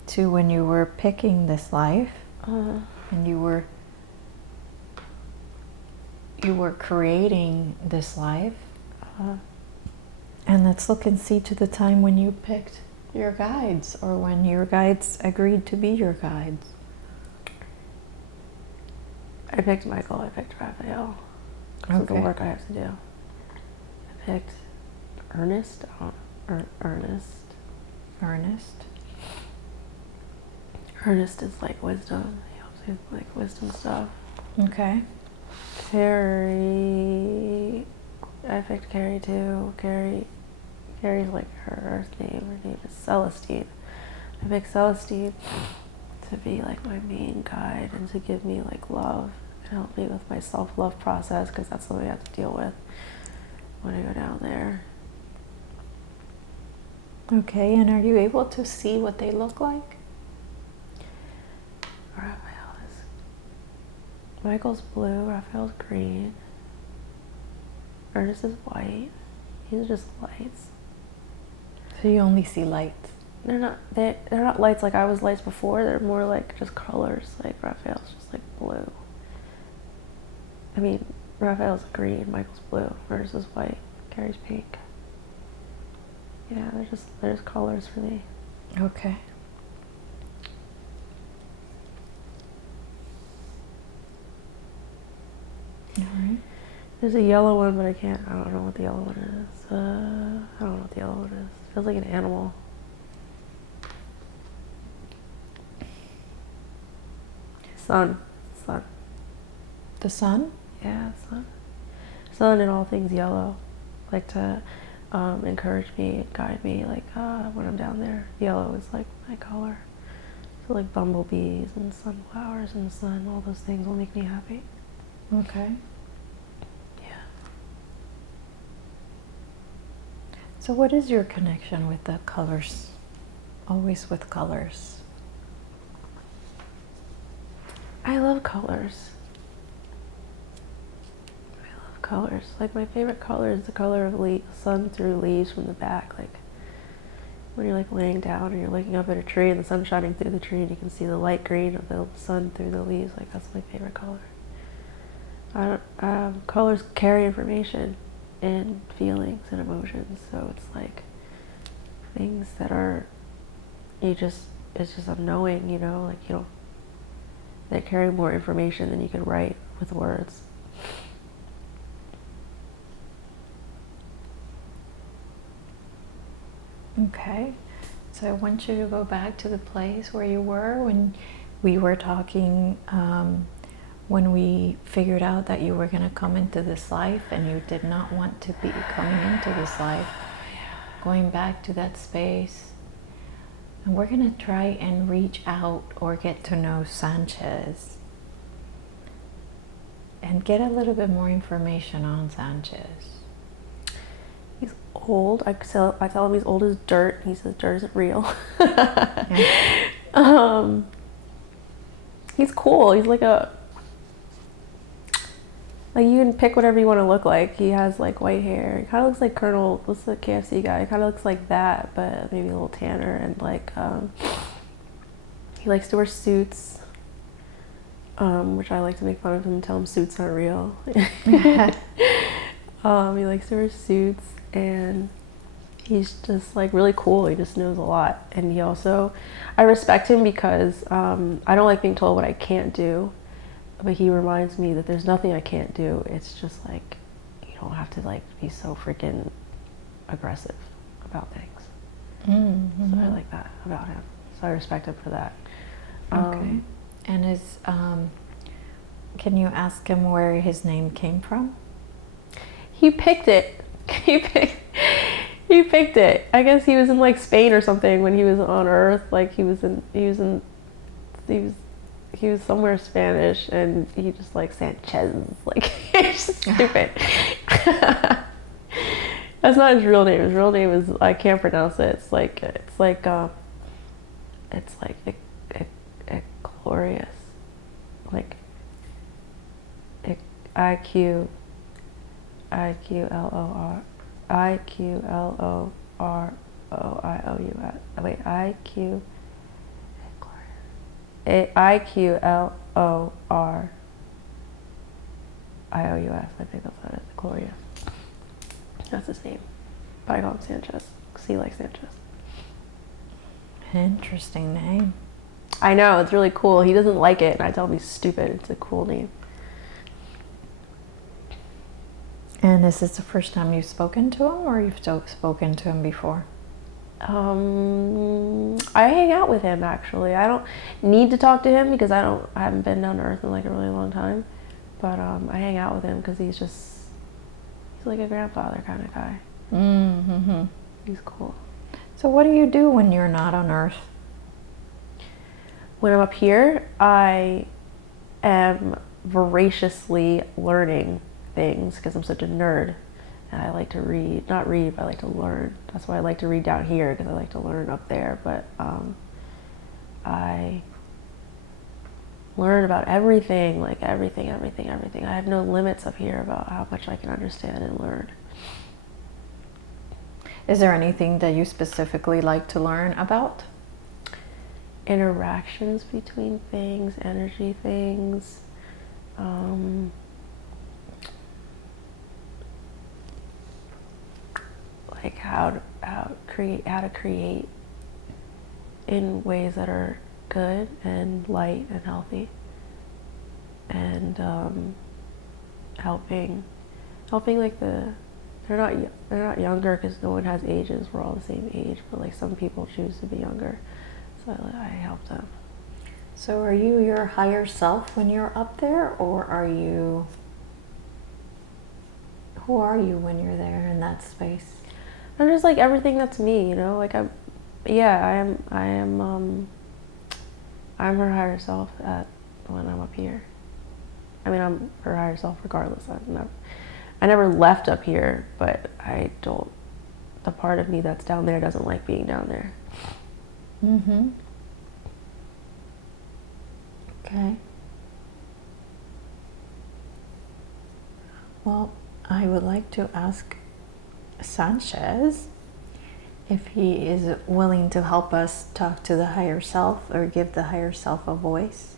to when you were picking this life and you were creating this life. And let's look and see to the time when you picked your guides or when your guides agreed to be your guides. I picked Michael, I picked Raphael. Because of the work I have to do. I picked Ernest. Ernest is like wisdom. He helps me with like wisdom stuff. Okay. Carrie, I picked Carrie too. Carrie's like her earth name. Her name is Celestine. I picked Celestine to be like my main guide and to give me like love and help me with my self-love process, because that's something I have to deal with when I go down there. Okay, and are you able to see what they look like? Michael's blue, Raphael's green, Ernest is white. These are just lights. So you only see lights. They're not lights like I was lights before. They're more like just colors. Like Raphael's just like blue. I mean, Raphael's green, Michael's blue, Ernest is white, Carrie's pink. Yeah, they're just colors for me. Okay. All right. There's a yellow one, but I don't know what the yellow one is. I don't know what the yellow one is. It feels like an animal. Sun. The sun? Yeah, sun. Sun and all things yellow. Like to encourage me, guide me, like when I'm down there. Yellow is like my color. So like bumblebees and sunflowers and the sun, all those things will make me happy. Okay. Yeah. So what is your connection with the colors? Always with colors. I love colors. Colors. Like my favorite color is the color of sun through leaves from the back. Like when you're like laying down and you're looking up at a tree and the sun's shining through the tree and you can see the light green of the sun through the leaves. Like that's my favorite color. Colors carry information. in feelings and emotions. So it's like things that are, it's just unknowing, you know, like you don't, they carry more information than you can write with words. Okay, so I want you to go back to the place where you were when we were talking, when we figured out that you were going to come into this life and you did not want to be coming into this life. Going back to that space. And we're going to try and reach out or get to know Sanchez and get a little bit more information on Sanchez. He's old. I tell him he's old as dirt. He says dirt isn't real. He's cool. He's like you can pick whatever you want to look like. He has like white hair. He kind of looks like Colonel, what's the KFC guy? He kind of looks like that, but maybe a little tanner. And like, he likes to wear suits, which I like to make fun of him and tell him suits aren't real. He likes to wear suits, and he's just like really cool. He just knows a lot. And he also, I respect him because I don't like being told what I can't do. But he reminds me that there's nothing I can't do. It's just like, you don't have to like be so freaking aggressive about things. Mm-hmm. So I like that about him. So I respect him for that. Okay. And can you ask him where his name came from? He picked it. He picked it. I guess he was in like Spain or something when he was on Earth. Like he was somewhere Spanish, and he just like Sanchez, like it's just stupid. That's not his real name. His real name is, I can't pronounce it. It's like glorious, like IQLORIOUS. Wait, IQLORIOUS. I think that's what it is. Glorious. That's his name. But I call him Sanchez. See, like Sanchez. Interesting name. I know, it's really cool. He doesn't like it, and I tell him he's stupid. It's a cool name. And is this the first time you've spoken to him, or you've spoken to him before? I hang out with him, actually. I don't need to talk to him because I haven't been down to Earth in like a really long time. But I hang out with him because he's like a grandfather kind of guy. Mm-hmm. He's cool. So what do you do when you're not on Earth? When I'm up here, I am voraciously learning things because I'm such a nerd. And I like to read, not read, but I like to learn. That's why I like to read down here, because I like to learn up there. But I learn about everything, like everything. I have no limits up here about how much I can understand and learn. Is there anything that you specifically like to learn about? Interactions between things, energy things. Like how to create in ways that are good and light and healthy, and helping like they're not younger because no one has ages. We're all the same age, but like some people choose to be younger, so I help them. So are you your higher self when you're up there, or who are you when you're there in that space? I'm just like everything that's me, you know, like I'm her higher self when I'm up here. I mean, I'm her higher self regardless. I never left up here, but the part of me that's down there doesn't like being down there. Mm-hmm. Okay. Well, I would like to ask Sanchez if he is willing to help us talk to the higher self, or give the higher self a voice,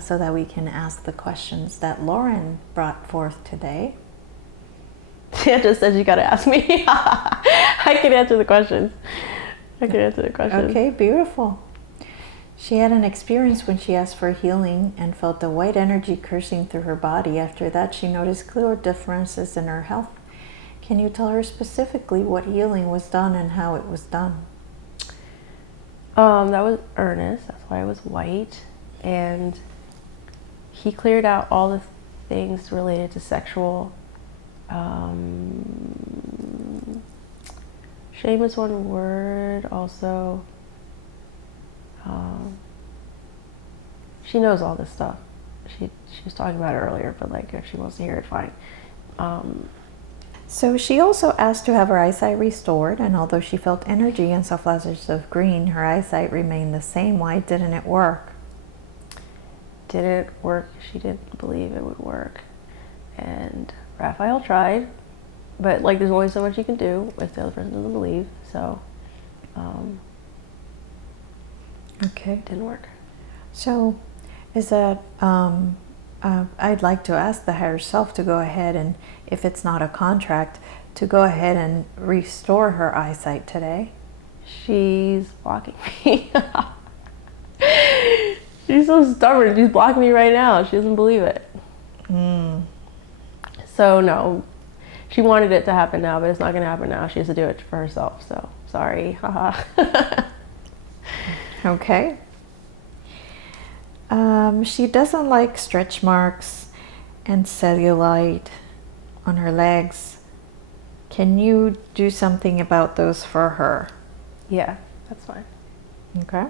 so that we can ask the questions that Lauren brought forth today. Tia just said you gotta ask me. I can answer the questions. Okay, beautiful. She had an experience when she asked for healing and felt the white energy coursing through her body. After that, she noticed clear differences in her health. Can you tell her specifically what healing was done and how it was done? That was Ernest. That's why it was white. And he cleared out all the things related to sexual. Shame is one word. Also, she knows all this stuff. She was talking about it earlier, but like if she wants to hear it, fine. So she also asked to have her eyesight restored, and although she felt energy and saw flashes of green, her eyesight remained the same. Why didn't it work? Didn't work. She didn't believe it would work. And Raphael tried, but like there's only so much you can do if the other person doesn't believe. So, okay, didn't work. So, is that I'd like to ask the higher self to go ahead and, if it's not a contract, to go ahead and restore her eyesight today. She's blocking me. She's so stubborn. She's blocking me right now. She doesn't believe it. So no, she wanted it to happen now, but it's not going to happen now. She has to do it for herself. So sorry. Haha. Okay. She doesn't like stretch marks and cellulite on her legs. Can you do something about those for her? Yeah, that's fine. Okay.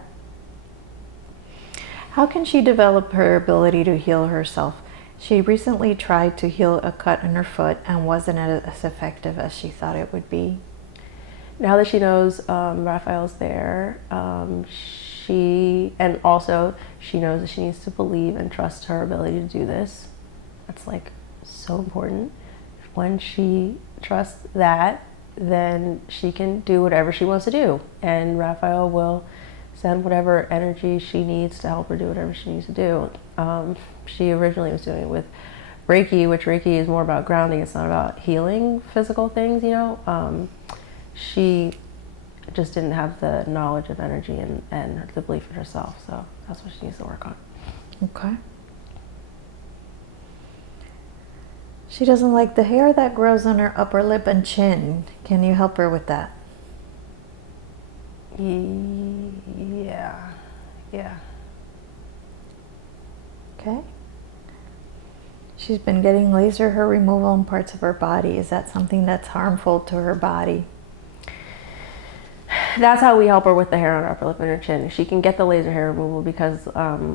How can she develop her ability to heal herself? She recently tried to heal a cut in her foot and wasn't as effective as she thought it would be. Now that she knows Raphael's there, and also she knows that she needs to believe and trust her ability to do this. That's like so important. When she trusts that, then she can do whatever she wants to do, and Raphael will send whatever energy she needs to help her do whatever she needs to do. She originally was doing it with Reiki, which Reiki is more about grounding. It's not about healing physical things, you know. She just didn't have the knowledge of energy and the belief in herself, so that's what she needs to work on. Okay. She doesn't like the hair that grows on her upper lip and chin. Can you help her with that? Yeah. Okay. She's been getting laser hair removal in parts of her body. Is that something that's harmful to her body? That's how we help her with the hair on her upper lip and her chin. She can get the laser hair removal because,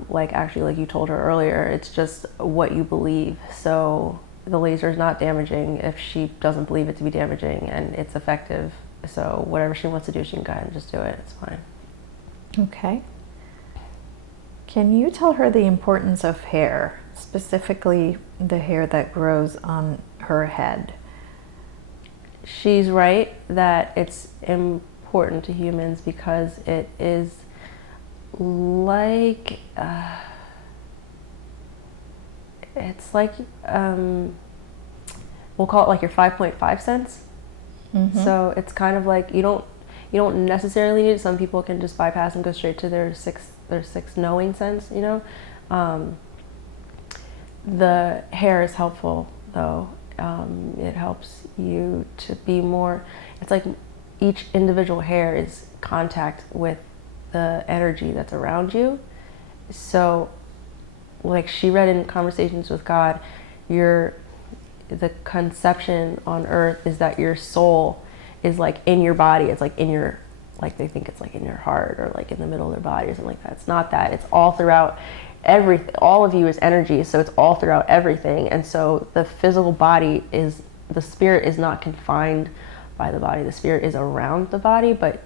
like you told her earlier, it's just what you believe. So the laser is not damaging if she doesn't believe it to be damaging, and it's effective. So whatever she wants to do, she can go ahead and just do it. It's fine. Okay. Can you tell her the importance of hair, specifically the hair that grows on her head? She's right that it's important to humans because it is like it's like we'll call it like your 5.5 cents. So it's kind of like you don't necessarily need it. Some people can just bypass and go straight to their sixth knowing sense, you know. The hair is helpful though. It helps you to be more, it's like each individual hair is contact with the energy that's around you. So like she read in Conversations with God, the conception on earth is that your soul is like in your body. It's like in your, like they think it's like in your heart or like in the middle of their body or something like that. It's not that. It's all throughout everything. All of you is energy, so it's all throughout everything. And so the physical body is, the spirit is not confined by the body. The spirit is around the body, but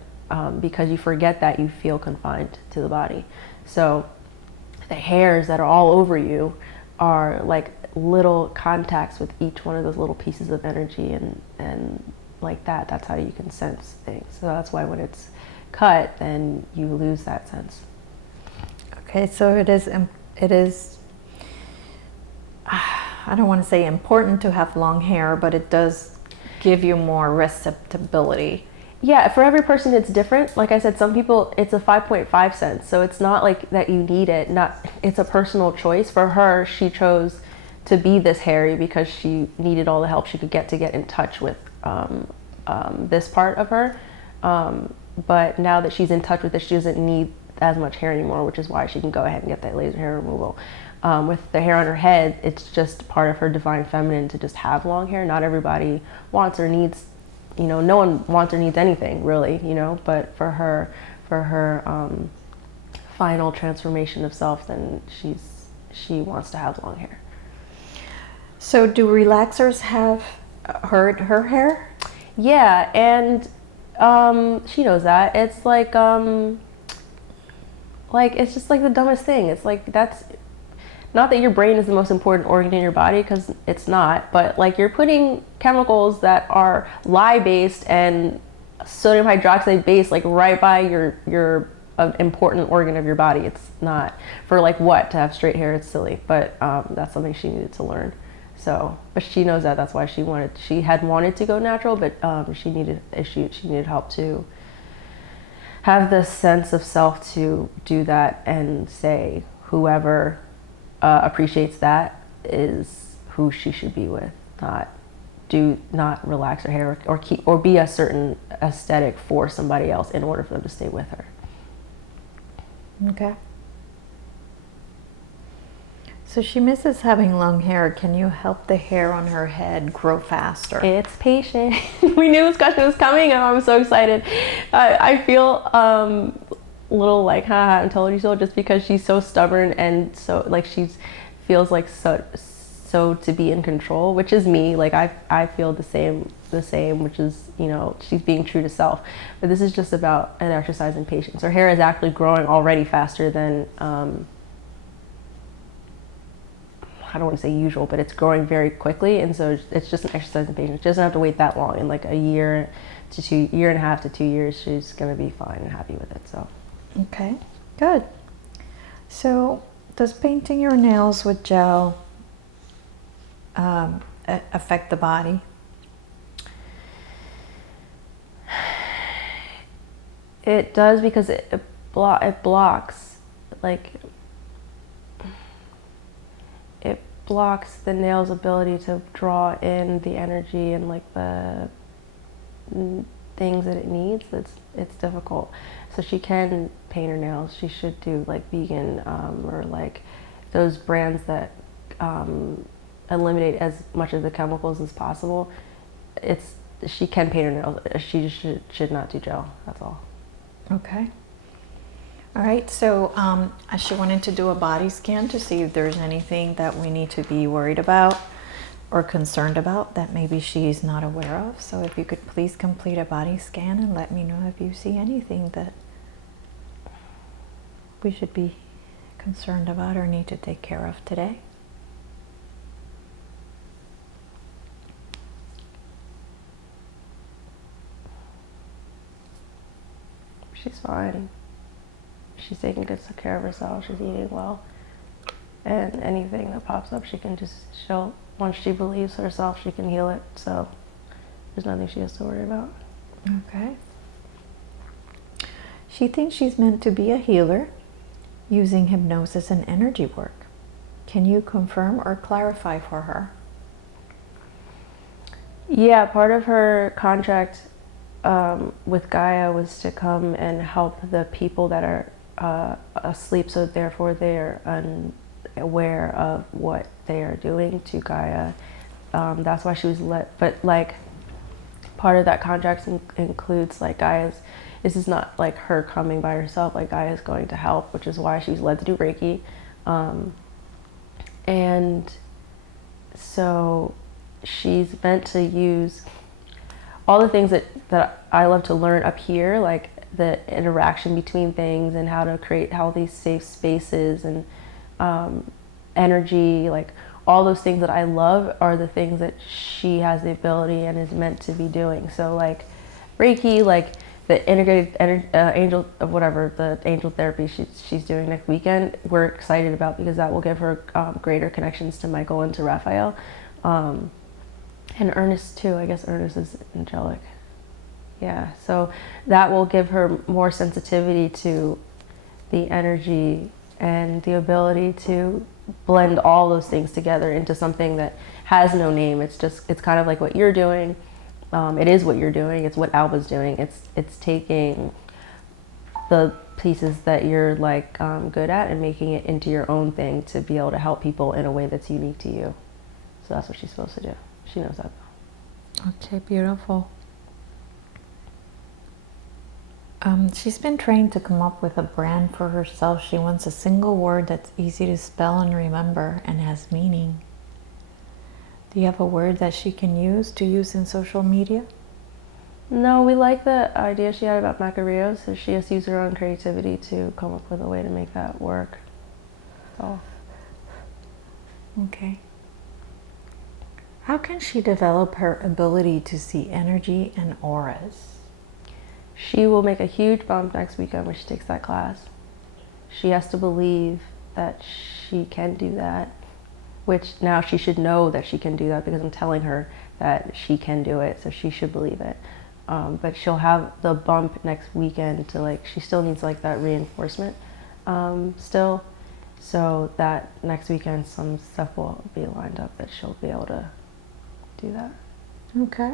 because you forget that, you feel confined to the body. So the hairs that are all over you are like little contacts with each one of those little pieces of energy, and like that's how you can sense things. So that's why when it's cut, then you lose that sense. Okay, so it is I don't want to say important to have long hair, but it does give you more receptibility. Yeah, for every person it's different. Like I said, some people it's a 5.5 cents, so it's not like that you need it. It's a personal choice. For her, she chose to be this hairy because she needed all the help she could get to get in touch with this part of her. But now that she's in touch with it, she doesn't need as much hair anymore, which is why she can go ahead and get that laser hair removal. With the hair on her head, it's just part of her divine feminine to just have long hair. Not everybody wants or needs, no one wants or needs anything really, but for her final transformation of self, then she wants to have long hair. So do relaxers have her hair? Yeah, and she knows that. It's like it's just like the dumbest thing. It's like, that's not that your brain is the most important organ in your body, because it's not, but like you're putting chemicals that are lye based and sodium hydroxide based like right by your important organ of your body. It's not for like what to have straight hair. It's silly, but that's something she needed to learn. So, but she knows that. That's why she had wanted to go natural, but she needed help to have the sense of self to do that, and say whoever appreciates that is who she should be with, not relax her hair or be a certain aesthetic for somebody else in order for them to stay with her. Okay. So she misses having long hair. Can you help the hair on her head grow faster? It's patient. We knew this question was coming, and I'm so excited. I feel a little like, haha, I told you so, just because she's so stubborn and so like feels like so to be in control, which is me. Like I feel the same, which is, she's being true to self. But this is just about an exercise in patience. Her hair is actually growing already faster than I don't want to say usual, but it's growing very quickly, and so it's just an exercise in patience. She doesn't have to wait that long. In like a year and a half to 2 years, she's gonna be fine and happy with it. So, okay, good. So, does painting your nails with gel affect the body? It does, because it blocks, like, it blocks the nail's ability to draw in the energy and like the things that it needs. It's difficult. So she can paint her nails. She should do like vegan or like those brands that eliminate as much of the chemicals as possible. She can paint her nails. She just should not do gel. That's all. Okay. All right, so she wanted to do a body scan to see if there's anything that we need to be worried about or concerned about that maybe she's not aware of. So if you could please complete a body scan and let me know if you see anything that we should be concerned about or need to take care of today. She's fine. She's taking good care of herself. She's eating well. And anything that pops up, once she believes herself, she can heal it. So there's nothing she has to worry about. Okay. She thinks she's meant to be a healer using hypnosis and energy work. Can you confirm or clarify for her? Yeah, part of her contract with Gaia was to come and help the people that are asleep, so therefore they are unaware of what they are doing to Gaia. That's why she was but like part of that contract includes like this is not like her coming by herself, like Gaia's going to help, which is why she was led to do Reiki. And so she's meant to use all the things that I love to learn up here, like the interaction between things and how to create healthy, safe spaces and energy, like all those things that I love are the things that she has the ability and is meant to be doing. So like Reiki, like the integrated angel of whatever, the angel therapy she's doing next weekend, we're excited about, because that will give her greater connections to Michael and to Raphael. And Ernest too. I guess Ernest is angelic. Yeah, so that will give her more sensitivity to the energy and the ability to blend all those things together into something that has no name. It's kind of like what you're doing. It is what you're doing. It's what Alba's doing. It's taking the pieces that you're like good at and making it into your own thing to be able to help people in a way that's unique to you. So that's what she's supposed to do. She knows that. Okay, beautiful. She's been trained to come up with a brand for herself. She wants a single word that's easy to spell and remember and has meaning. Do you have a word that she can use in social media? No, we like the idea she had about macarillos, so she has to use her own creativity to come up with a way to make that work. So. Okay. How can she develop her ability to see energy and auras? She will make a huge bump next weekend when she takes that class. She has to believe that she can do that, which now she should know that she can do that because I'm telling her that she can do it, so she should believe it. But she'll have the bump next weekend to like, she still needs like that reinforcement still. So that next weekend some stuff will be lined up that she'll be able to do that. Okay.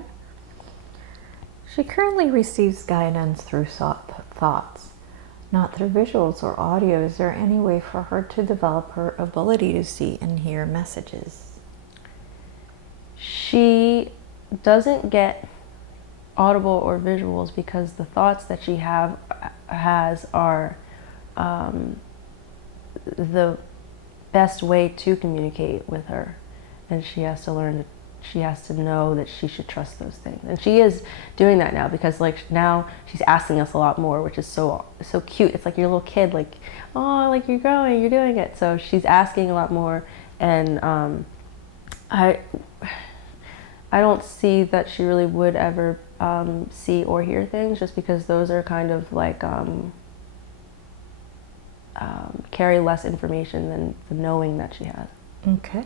She currently receives guidance through thoughts, not through visuals or audio. Is there any way for her to develop her ability to see and hear messages? She doesn't get audible or visuals because the thoughts that she has are the best way to communicate with her, and she has to learn. She has to know that she should trust those things, and she is doing that now because like now she's asking us a lot more, which is so cute. It's like your little kid, like, oh, like you're growing, you're doing it. So she's asking a lot more, and I don't see that she really would ever see or hear things, just because those are kind of like carry less information than the knowing that she has. Okay.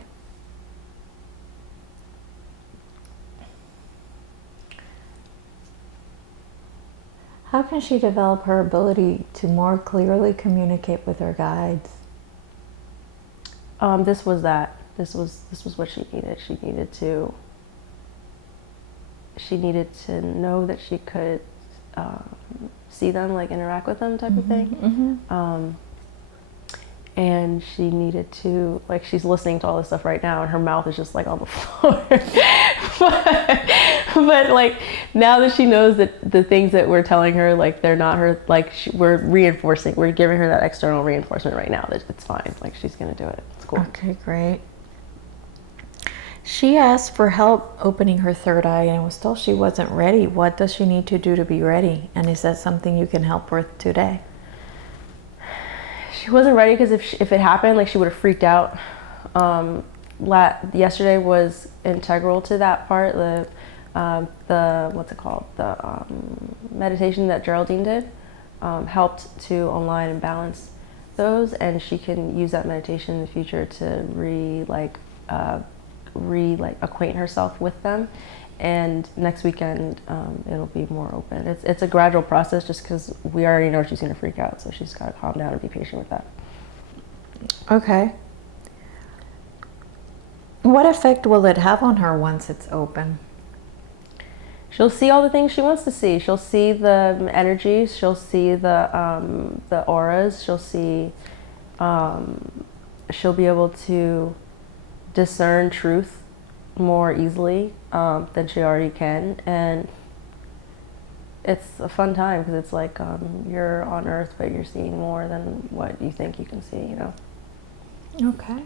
How can she develop her ability to more clearly communicate with her guides? This was that. This was what she needed. She needed to know that she could see them, like interact with them, type of thing. And she needed to, like, she's listening to all this stuff right now, and her mouth is just like on the floor. but like now that she knows that the things that we're telling her, like they're not her, like we're giving her that external reinforcement right now that it's fine. Like she's gonna do it. It's cool. Okay, great. She asked for help opening her third eye and was told she wasn't ready. What does she need to do to be ready? And is that something you can help with today? She wasn't ready because if it happened, like she would have freaked out. Yesterday was integral to that part. The what's it called? The meditation that Geraldine did helped to align and balance those, and she can use that meditation in the future to acquaint herself with them. And next weekend it'll be more open. It's a gradual process, just because we already know she's going to freak out, so she's got to calm down and be patient with that. Okay. What effect will it have on her once it's open? She'll see all the things she wants to see. She'll see the energies. She'll see the auras. She'll see. She'll be able to discern truth more easily than she already can, and it's a fun time because it's like you're on Earth, but you're seeing more than what you think you can see. You know. Okay.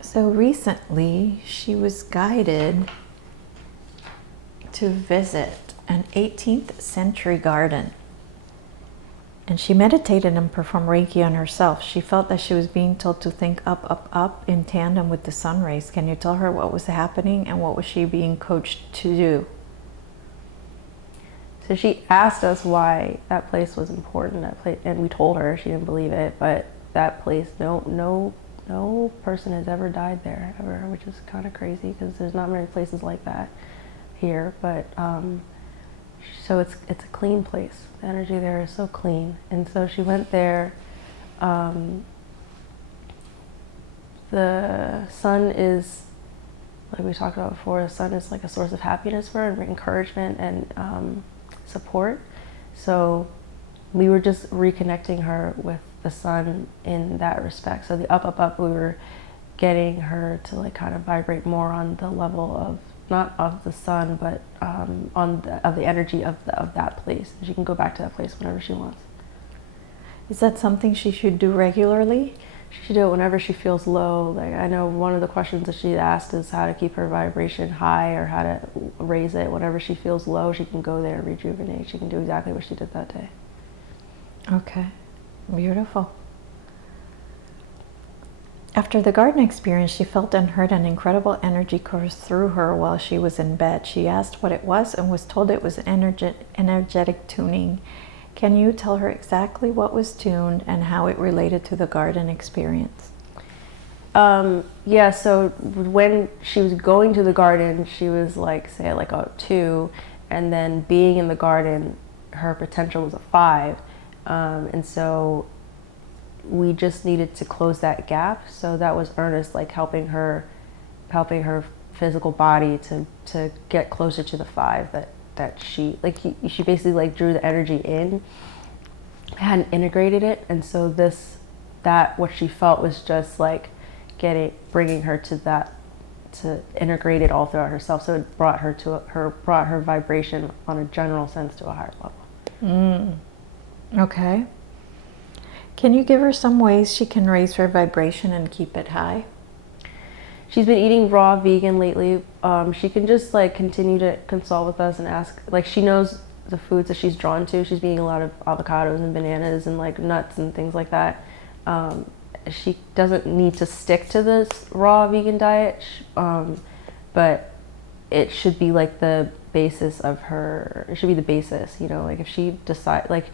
So recently, she was guided to visit an 18th century garden. And she meditated and performed Reiki on herself. She felt that she was being told to think up, up, up in tandem with the sun rays. Can you tell her what was happening and what was she being coached to do? So she asked us why that place was important. That place, and we told her. She didn't believe it, but that place, no person has ever died there ever, which is kind of crazy because there's not many places like that here. But so it's a clean place. The energy there is so clean, and so she went there. The sun is, like we talked about before, the sun is like a source of happiness for her, and encouragement and support. So we were just reconnecting her with the sun in that respect. So the up, we were getting her to like kind of vibrate more on the level of, not of the sun, but of the energy of that place. She can go back to that place whenever she wants. Is that something she should do regularly? She should do it whenever she feels low. Like, I know one of the questions that she asked is how to keep her vibration high or how to raise it. Whenever she feels low, she can go there and rejuvenate. She can do exactly what she did that day. Okay, beautiful. After the garden experience, she felt and heard an incredible energy course through her while she was in bed. She asked what it was and was told it was energetic tuning. Can you tell her exactly what was tuned and how it related to the garden experience? Yeah, so when she was going to the garden, she was like, say, like a 2, and then being in the garden, her potential was a 5. And so we just needed to close that gap. So that was Ernest, like helping her physical body to get closer to the 5 that she, like, she basically like drew the energy in, hadn't integrated it. And so that what she felt was just like bringing her to that, to integrate it all throughout herself. So it brought her vibration on a general sense to a higher level. Okay. Can you give her some ways she can raise her vibration and keep it high? She's been eating raw vegan lately. She can just like continue to consult with us and ask, like, she knows the foods that she's drawn to. She's eating a lot of avocados and bananas and like nuts and things like that. She doesn't need to stick to this raw vegan diet, but it should be like the basis of her, it should be the basis, you know, like if she decide, like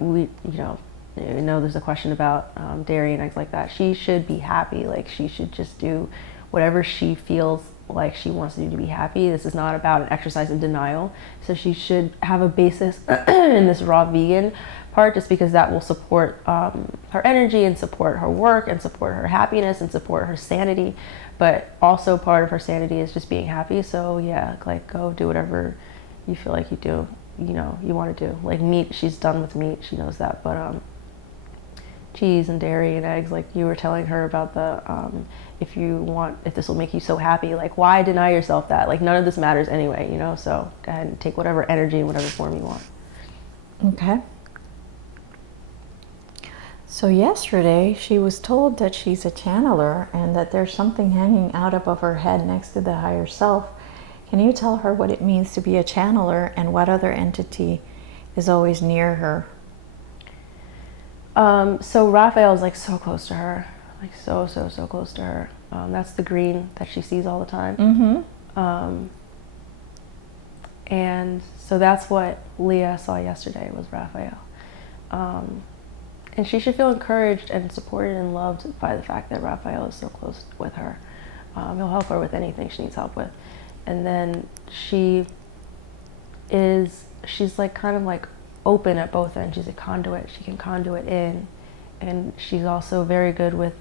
we, you know there's a question about dairy and eggs like that. She should be happy. Like she should just do whatever she feels like she wants to do to be happy. This is not about an exercise in denial. So she should have a basis in this raw vegan part, just because that will support her energy and support her work and support her happiness and support her sanity. But also part of her sanity is just being happy. So yeah, like go do whatever you feel like you want to do. Like meat, she's done with meat, she knows that. But cheese and dairy and eggs, like you were telling her about the if this will make you so happy, like why deny yourself that? Like none of this matters anyway, you know. So go ahead and take whatever energy in whatever form you want. Okay. So yesterday she was told that she's a channeler and that there's something hanging out above her head next to the higher self. Can you tell her what it means to be a channeler and what other entity is always near her? So Raphael's like so close to her, like so close to her. That's the green that she sees all the time. And so that's what Leah saw yesterday, was Raphael. And she should feel encouraged and supported and loved by the fact that Raphael is so close with her. He'll help her with anything she needs help with. And then she's like kind of like open at both ends. She's a conduit. She can conduit in, and she's also very good with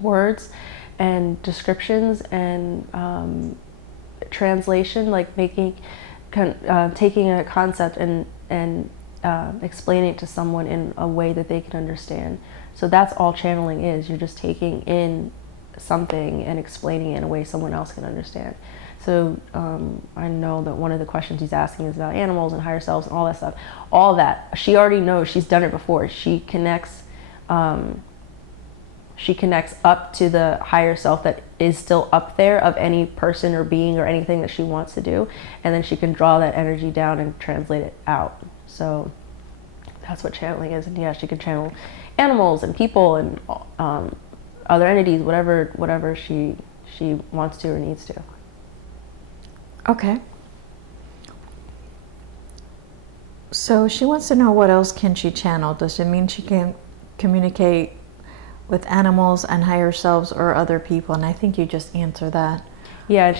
words and descriptions and translation, like taking a concept and explaining it to someone in a way that they can understand. So that's all channeling is. You're just taking in something and explaining it in a way someone else can understand. So I know that one of the questions he's asking is about animals and higher selves and all that stuff. All that she already knows. She's done it before. She connects up to the higher self that is still up there of any person or being or anything that she wants to do, and then she can draw that energy down and translate it out. So that's what channeling is. And yeah, she can channel animals and people and other entities, whatever she wants to or needs to. Okay. So she wants to know what else can she channel. Does it mean she can communicate with animals and higher selves or other people? And I think you just answered that. Yeah, I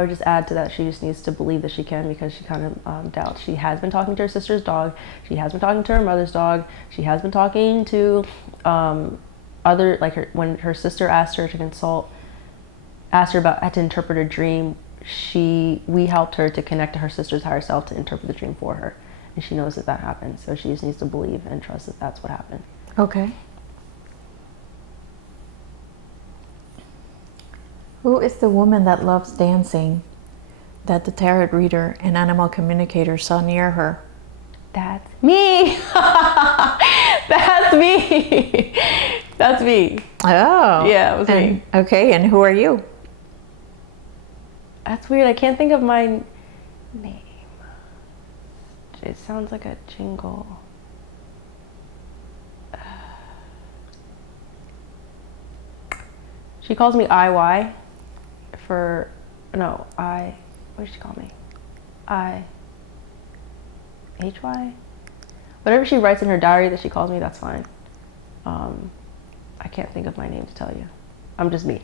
would just add to that, she just needs to believe that she can, because she kind of doubts. She has been talking to her sister's dog. She has been talking to her mother's dog. She has been talking to other, like when her sister asked her to to interpret a dream, we helped her to connect to her sister's higher self to interpret the dream for her. And she knows that happened. So she just needs to believe and trust that that's what happened. Okay. Who is the woman that loves dancing that the tarot reader and animal communicator saw near her? That's me. That's me. That's me. Oh. Yeah, it was me. Okay, and who are you? That's weird. I can't think of my name. It sounds like a jingle. She calls me IY for, no, what does she call me? HY? Whatever she writes in her diary that she calls me, that's fine. I can't think of my name to tell you. I'm just me.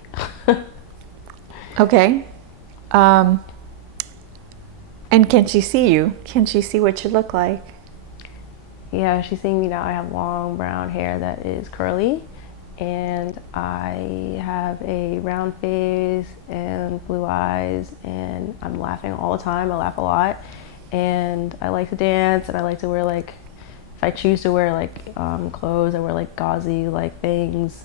Okay. And can she see you? Can she see what you look like? Yeah, she's seeing me now. I have long brown hair that is curly, and I have a round face and blue eyes, and I'm laughing all the time. I laugh a lot, and I like to dance, and I like to wear, like, if I choose to wear, like, clothes, I wear, like, gauzy, like, things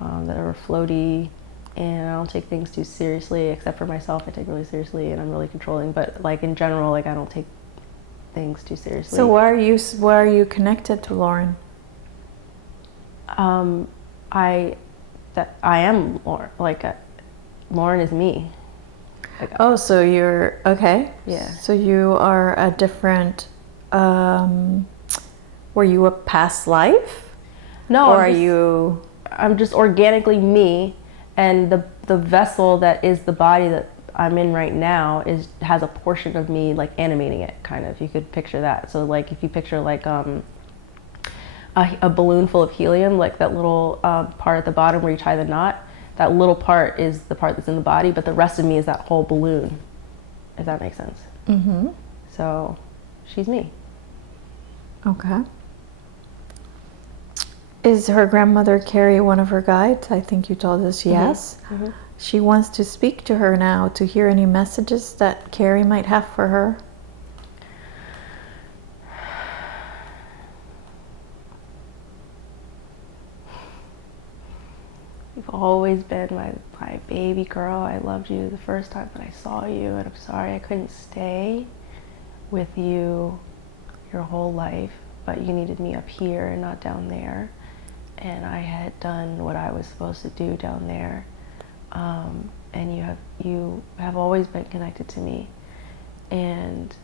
that are floaty, and I don't take things too seriously, except for myself. I take really seriously, and I'm really controlling, but, like, in general, like, I don't take things too seriously. So why are you connected to Lauren? I am Lauren. Like, Lauren is me. Like, Oh, so you're okay. Yeah. So you are a different. Were you a past life? No. Or you? I'm just organically me, and the vessel that is the body that I'm in right now has a portion of me, like, animating it, kind of. You could picture that. So, like, if you picture, like, a balloon full of helium, like that little part at the bottom where you tie the knot, that little part is the part that's in the body, but the rest of me is that whole balloon, if that makes sense. Mm-hmm. So she's me. Okay. Is her grandmother Carrie one of her guides? I think you told us yes. Mm-hmm. She wants to speak to her now to hear any messages that Carrie might have for her. You've always been my baby girl. I loved you the first time that I saw you, and I'm sorry I couldn't stay with you your whole life, but you needed me up here and not down there. And I had done what I was supposed to do down there. And you have always been connected to me, and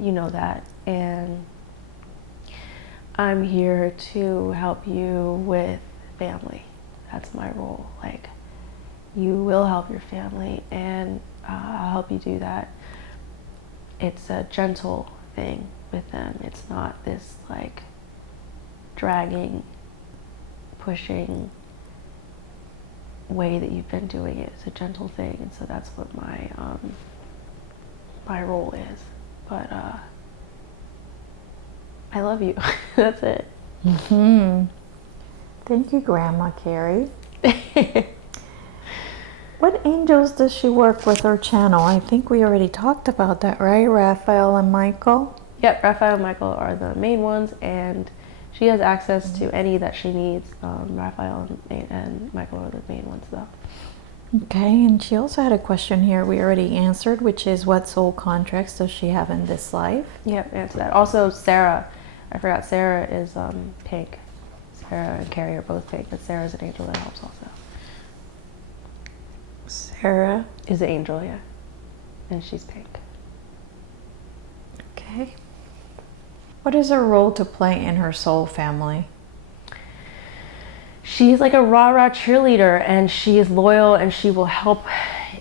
you know that. And I'm here to help you with family. That's my role. Like, you will help your family, and I'll help you do that. It's a gentle thing with them. It's not this, like, dragging, pushing way that you've been doing it. It's a gentle thing, and so that's what my role is. But I love you. That's it. Mm-hmm. Thank you, Grandma Carrie. What angels does she work with or channel? I think we already talked about that, right? Raphael and Michael? Yep, Raphael and Michael are the main ones, and she has access to any that she needs. Raphael and Michael are the main ones, though. Okay, and she also had a question here we already answered, which is what soul contracts does she have in this life? Yep, answer that. Also, Sarah. I forgot, Sarah is pink. Sarah and Carrie are both pink, but Sarah's an angel that helps also. Sarah is an angel, yeah. And she's pink. Okay. What is her role to play in her soul family? She's like a rah-rah cheerleader, and she is loyal, and she will help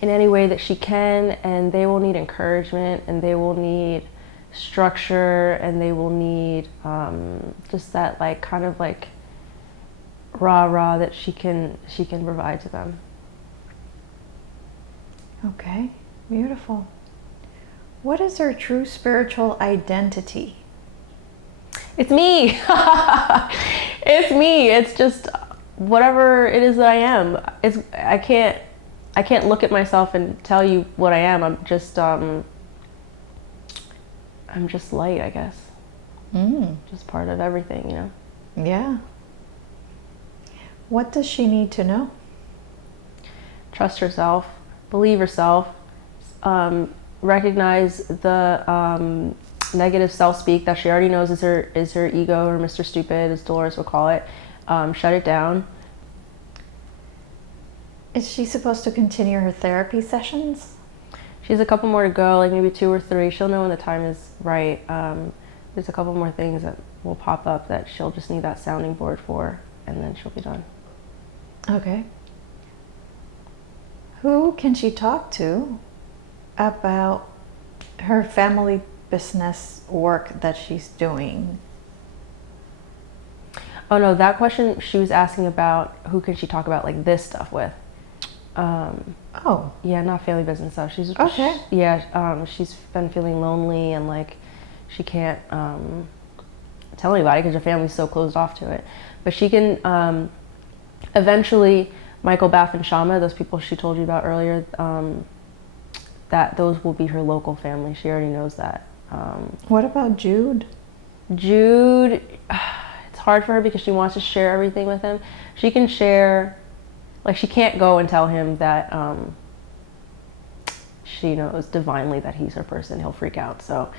in any way that she can, and they will need encouragement, and they will need structure, and they will need just that like kind of like rah that she can provide to them. Okay, beautiful. What is her true spiritual identity? It's me. It's me. It's just whatever it is that I am. I can't look at myself and tell you what I am. I'm just light, I guess. Just part of everything, you know? Yeah. What does she need to know? Trust herself, believe herself, recognize the negative self-speak that she already knows is her ego, or Mr. Stupid, as Dolores would call it. Shut it down. Is she supposed to continue her therapy sessions? She has a couple more to go, like maybe 2 or 3. She'll know when the time is right. There's a couple more things that will pop up that she'll just need that sounding board for, and then she'll be done. Okay. Who can she talk to about her family business work that she's doing? Oh no, that question she was asking about who can she talk about like this stuff with. Oh. Yeah, not family business stuff. She's okay. She's been feeling lonely and like she can't tell anybody because her family's so closed off to it. But she can eventually, Michael, Bath, and Shama, those people she told you about earlier, that those will be her local family. She already knows that. What about Jude? Jude, it's hard for her because she wants to share everything with him. She can share, like she can't go and tell him that she knows divinely that he's her person. He'll freak out. So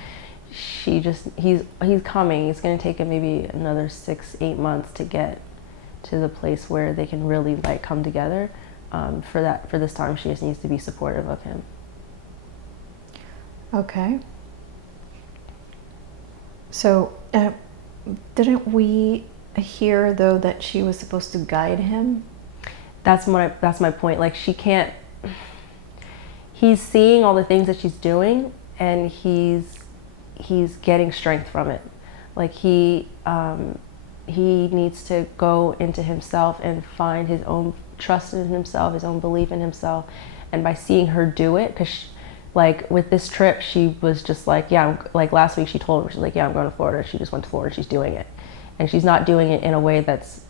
she just, he's coming. It's going to take him maybe another 6-8 months to get to the place where they can really like come together. For this time, she just needs to be supportive of him. Okay. So didn't we hear though that she was supposed to guide him? That's my point. Like she can't, he's seeing all the things that she's doing and he's getting strength from it. Like he needs to go into himself and find his own trust in himself, his own belief in himself. And by seeing her do it, because like with this trip, she was just like, yeah, like last week she told him, she's like, yeah, I'm going to Florida. She just went to Florida, she's doing it. And she's not doing it in a way that's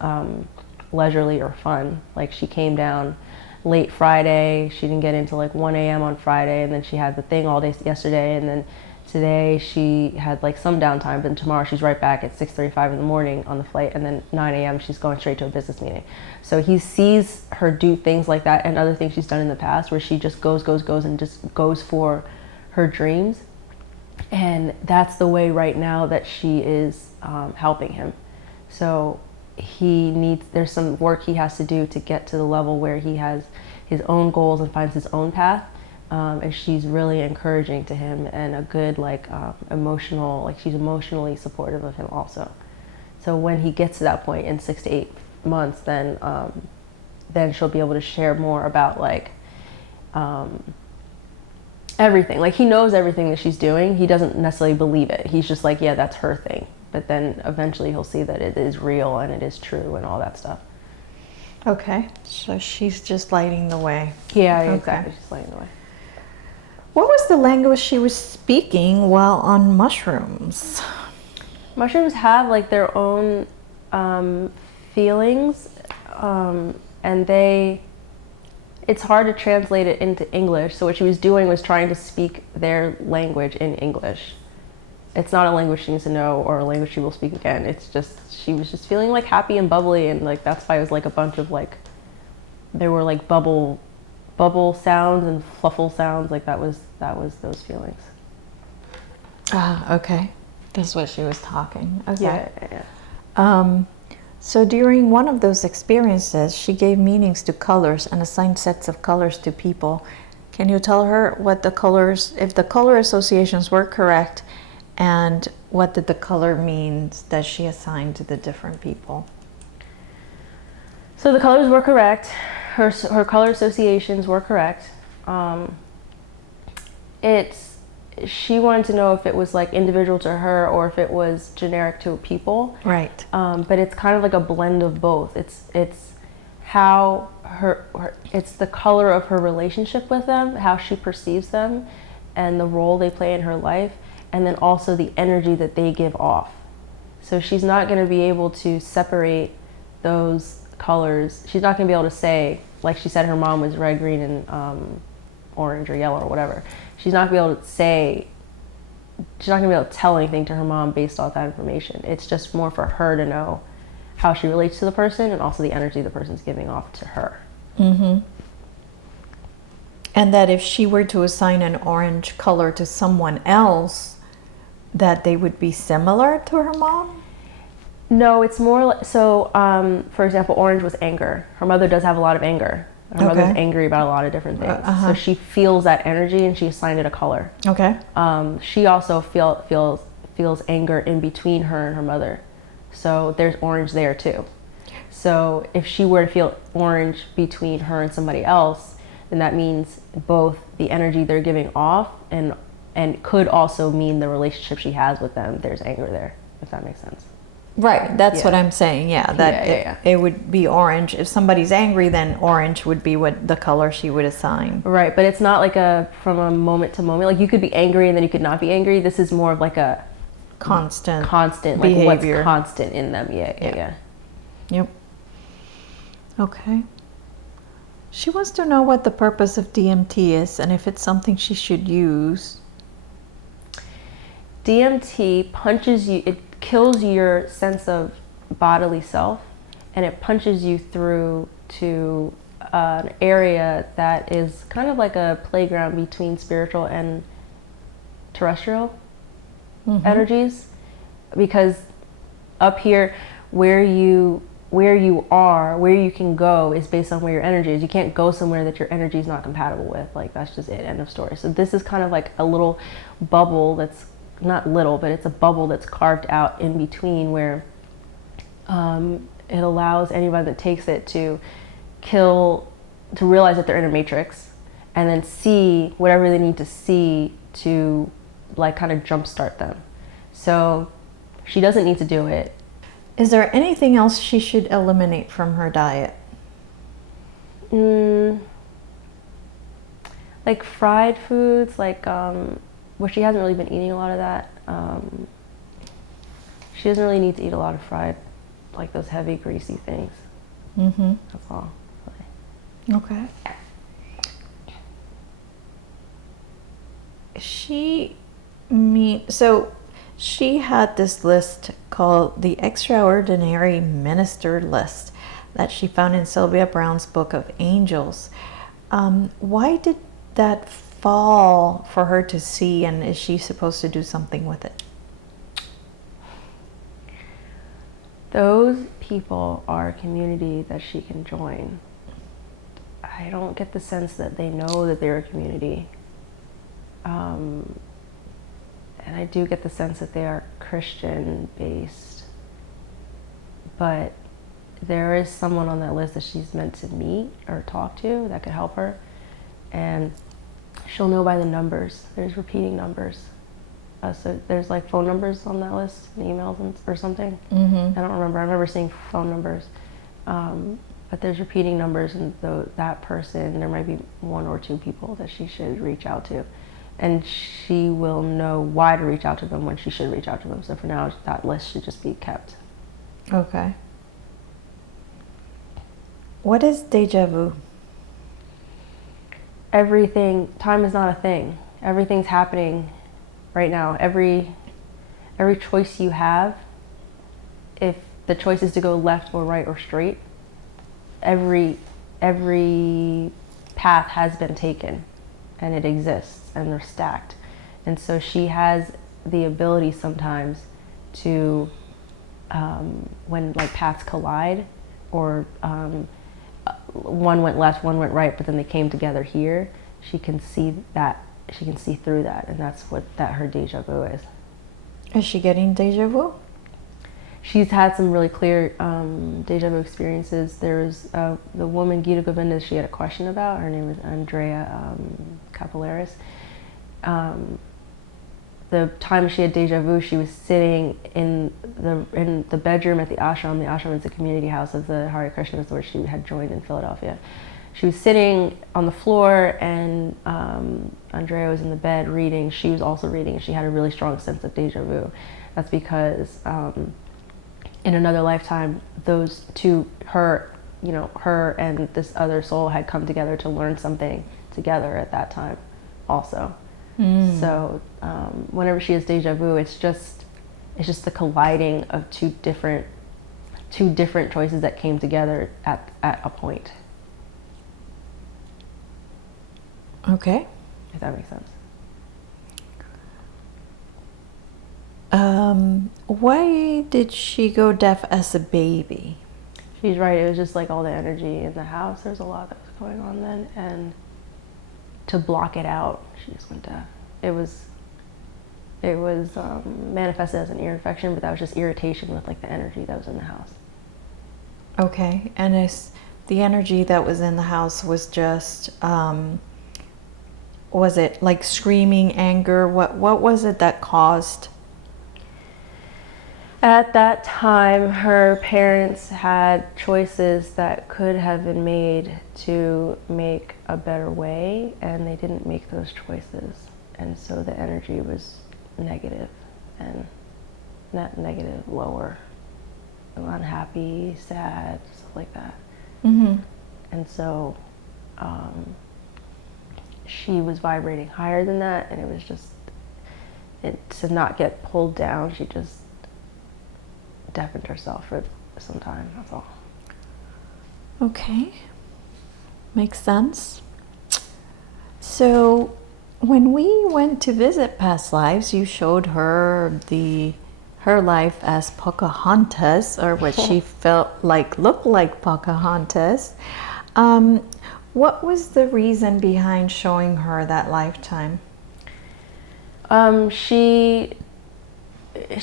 leisurely or fun. Like she came down late Friday, she didn't get into like 1 a.m. on Friday, and then she had the thing all day yesterday, and then today she had like some downtime, but tomorrow she's right back at 6:35 in the morning on the flight, and then 9 a.m. she's going straight to a business meeting. So he sees her do things like that and other things she's done in the past where she just goes and just goes for her dreams. And that's the way right now that she is helping him. So there's some work he has to do to get to the level where he has his own goals and finds his own path. And she's really encouraging to him and a good emotional, like she's emotionally supportive of him also. So when he gets to that point in 6 to 8 months, then she'll be able to share more about like everything. Like he knows everything that she's doing. He doesn't necessarily believe it. He's just like, yeah, that's her thing. But then eventually he'll see that it is real and it is true and all that stuff. Okay, so she's just lighting the way. Yeah, okay. Exactly. She's lighting the way. What was the language she was speaking while on mushrooms? Mushrooms have like their own feelings, and it's hard to translate it into English. So what she was doing was trying to speak their language in English. It's not a language she needs to know or a language she will speak again. It's just, she was just feeling like happy and bubbly, and like that's why it was like a bunch of like, there were like bubble sounds and fluffle sounds. Like that was those feelings. Ah, okay. That's what she was talking. Okay. Yeah. So during one of those experiences, she gave meanings to colors and assigned sets of colors to people. Can you tell her what the colors, if the color associations were correct, and what did the color means that she assigned to the different people? So the colors were correct. Her color associations were correct. she wanted to know if it was like individual to her or if it was generic to people. Right. But it's kind of like a blend of both. It's how it's the color of her relationship with them, how she perceives them, and the role they play in her life, and then also the energy that they give off. So she's not going to be able to separate those colors. She's not going to be able to say, like she said her mom was red, green, and orange or yellow or whatever. She's not going to be able to say, she's not going to be able to tell anything to her mom based off that information. It's just more for her to know how she relates to the person and also the energy the person's giving off to her. Mm-hmm. And that if she were to assign an orange color to someone else, that they would be similar to her mom? No, it's more like, so, for example, orange was anger. Her mother does have a lot of anger. Her mother's angry about a lot of different things. So she feels that energy and she assigned it a color. Okay. She also feels anger in between her and her mother. So there's orange there too. So if she were to feel orange between her and somebody else, then that means both the energy they're giving off and could also mean the relationship she has with them. There's anger there, if that makes sense. Right, that's what I'm saying. Yeah, that Yeah. it would be orange. If somebody's angry, then orange would be what the color she would assign. Right, but it's not like from a moment to moment. Like you could be angry and then you could not be angry. This is more of like a constant behavior. Like what's constant in them. Yeah. Yep. Okay. She wants to know what the purpose of DMT is and if it's something she should use. DMT punches you, it kills your sense of bodily self, and it punches you through to an area that is kind of like a playground between spiritual and terrestrial energies, because up here where you can go is based on where your energy is. You can't go somewhere that your energy is not compatible with. Like that's just it, end of story. So this is kind of like a little bubble that's not little, but it's a bubble that's carved out in between where it allows anybody that takes it to realize that they're in a matrix and then see whatever they need to see to like kind of jumpstart them. So she doesn't need to do it. Is there anything else she should eliminate from her diet? Like fried foods, like well, she hasn't really been eating a lot of that. She doesn't really need to eat a lot of fried, like those heavy, greasy things. That's all. Okay. So she had this list called the Extraordinary Minister List that she found in Sylvia Browne's Book of Angels. Why did that fall for her to see, and is she supposed to do something with it? Those people are a community that she can join. I don't get the sense that they know that they're a community. And I do get the sense that they are Christian based. But there is someone on that list that she's meant to meet or talk to that could help her. And she'll know by the numbers. There's repeating numbers. So there's like phone numbers on that list, and emails or something. I don't remember. I remember seeing phone numbers. But there's repeating numbers, and that person, there might be one or two people that she should reach out to. And she will know why to reach out to them when she should reach out to them. So for now, that list should just be kept. Okay. What is deja vu? Everything, time is not a thing. Everything's happening right now. Every choice you have, if the choice is to go left or right or straight, every path has been taken, and it exists, and they're stacked. And so she has the ability sometimes to, when like paths collide, or one went left, one went right, but then they came together here, she can see that, she can see through that, and that's what her deja vu is. Is she getting deja vu? She's had some really clear deja vu experiences. There's the woman, Gita Govinda, she had a question about. Her name is Andrea Capillaris. the time she had deja vu, she was sitting in the bedroom at the ashram. The ashram is a community house of the Hare Krishnas, where she had joined in Philadelphia. She was sitting on the floor, and Andrea was in the bed reading. She was also reading, and she had a really strong sense of deja vu. That's because in another lifetime, those two, her and this other soul had come together to learn something together at that time also. So whenever she has deja vu, it's just the colliding of two different choices that came together at a point. Okay. If that makes sense. Why did she go deaf as a baby? She's right. It was just like all the energy in the house. There was a lot that was going on then, and to block it out, she just went deaf. It was manifested as an ear infection, but that was just irritation with like the energy that was in the house. Okay, and the energy that was in the house was just, was it like screaming, anger? What was it that caused? At that time, her parents had choices that could have been made to make a better way, and they didn't make those choices. And so the energy was negative, and not negative, lower, unhappy, sad, stuff like that. Mm-hmm. And so she was vibrating higher than that, and it was just, to not get pulled down, she just deafened herself for some time, that's all. Okay, makes sense. So when we went to visit past lives, you showed her her life as Pocahontas, or what she felt like looked like Pocahontas. What was the reason behind showing her that lifetime?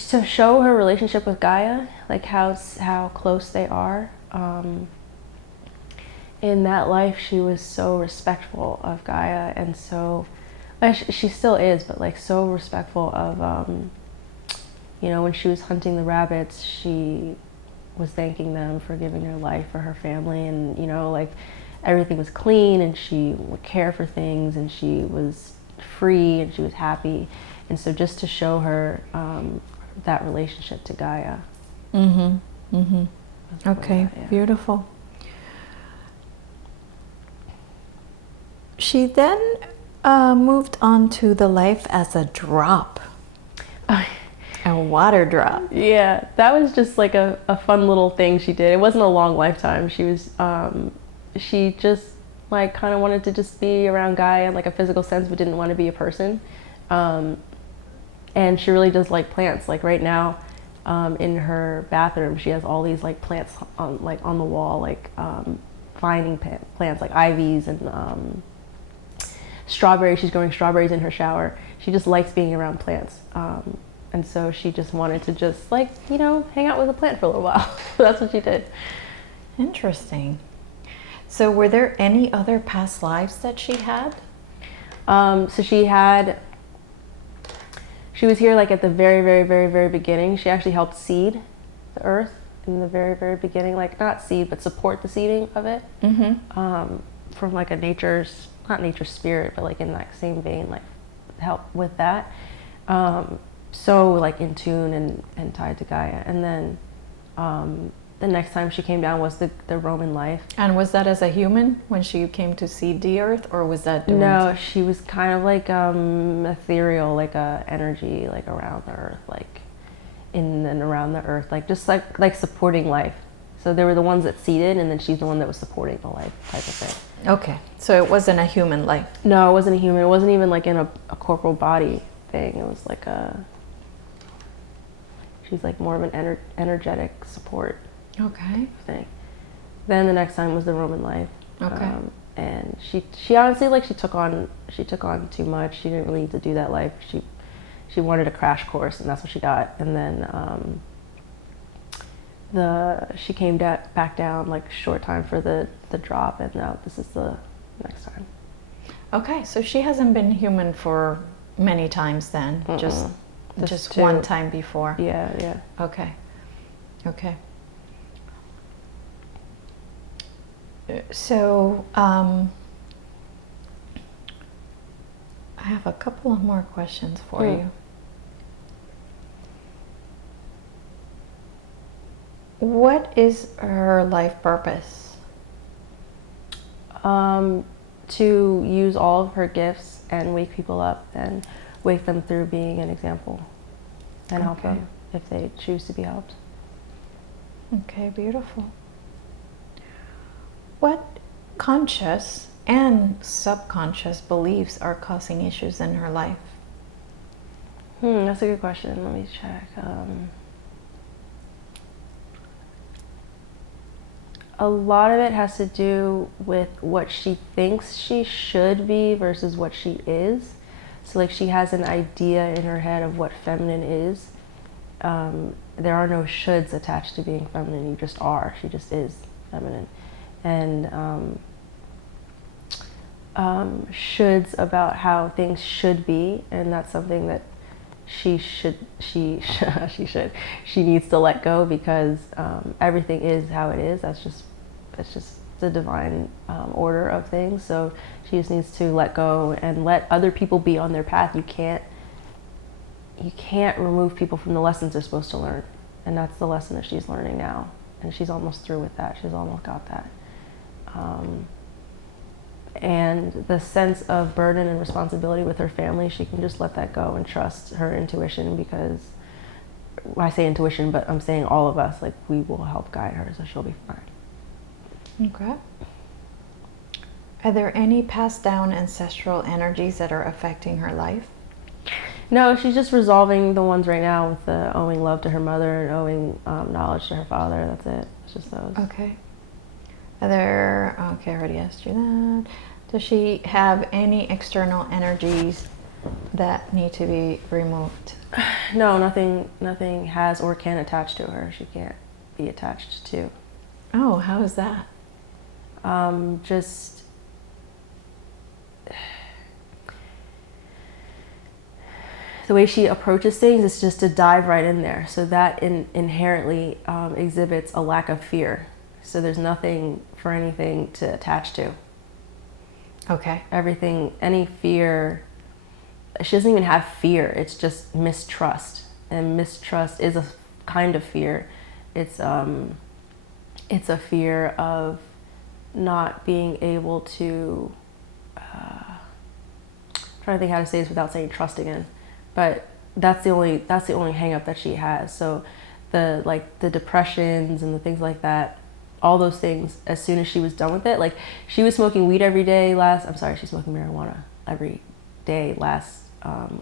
To show her relationship with Gaia, like how close they are. In that life, she was so respectful of Gaia, and so she still is, but like so respectful of, when she was hunting the rabbits, she was thanking them for giving her life for her family, and like everything was clean, and she would care for things, and she was free, and she was happy. And so just to show her that relationship to Gaia. Mm-hmm. Mm-hmm. Okay, yeah. Beautiful. She then moved on to the life as a drop. A water drop. Yeah, that was just like a fun little thing she did. It wasn't a long lifetime. She was, she just like kind of wanted to just be around Gaia in like a physical sense, but didn't want to be a person. And she really does like plants. Like right now, in her bathroom, she has all these like plants on the wall, like finding plants like ivies and strawberries. She's growing strawberries in her shower. She just likes being around plants. And so she just wanted to just like, hang out with a plant for a little while. So that's what she did. Interesting. So were there any other past lives that she had? So she was here like at the very, very, very, very beginning. She actually helped seed the earth in the very, very beginning, like not seed, but support the seeding of it. Mm-hmm. From like a not nature spirit, but like in that same vein, like help with that. So like in tune and tied to Gaia. And then the next time she came down was the Roman life. And was that as a human when she came to seed the earth, or was that doing No, something? she was kind of like ethereal, like a energy like around the earth, like in and around the earth, like just like supporting life. So there were the ones that seeded, and then she's the one that was supporting the life type of thing. Okay, so it wasn't a human life. No, it wasn't a human. It wasn't even like in a corporal body thing. It was like she's like more of an energetic support. Okay. Thing. Then the next time was the Roman life. Okay. And she honestly she took on too much. She didn't really need to do that life. She wanted a crash course, and that's what she got. And then she came back down like short time for the drop, and now this is the next time. Okay, so she hasn't been human for many times then? Mm-mm. Just two. one time before? Yeah, yeah. Okay. Okay. So, I have a couple of more questions for you. What is her life purpose? To use all of her gifts and wake people up and wake them through being an example and help them if they choose to be helped. Okay, beautiful. What conscious and subconscious beliefs are causing issues in her life? That's a good question. Let me check. A lot of it has to do with what she thinks she should be versus what she is. So like she has an idea in her head of what feminine is. There are no shoulds attached to being feminine. You just are. She just is feminine. And shoulds about how things should be, and that's something that she needs to let go, because everything is how it is. It's just the divine order of things. So she just needs to let go and let other people be on their path. You can't remove people from the lessons they're supposed to learn, and that's the lesson that she's learning now, and she's almost through with that. She's almost got that. And the sense of burden and responsibility with her family, she can just let that go and trust her intuition, because I say intuition, but I'm saying all of us, like, we will help guide her, so she'll be fine. Okay. Are there any passed down ancestral energies that are affecting her life? No, she's just resolving the ones right now with the owing love to her mother and owing knowledge to her father. That's it. It's just those. Okay. Okay, I already asked you that. Does she have any external energies that need to be removed? No, nothing has or can attach to her. She can't be attached to. Oh, how is that? Just the way she approaches things is just to dive right in there. So that inherently exhibits a lack of fear. So there's nothing for anything to attach to. Okay. Everything, any fear, she doesn't even have fear. It's just mistrust. And mistrust is a kind of fear. It's a fear of not being able to, I'm trying to think how to say this without saying trust again. But that's the only hang up that she has. So the depressions and the things like that, all those things, as soon as she was done with it, like she was smoking weed every day she's smoking marijuana every day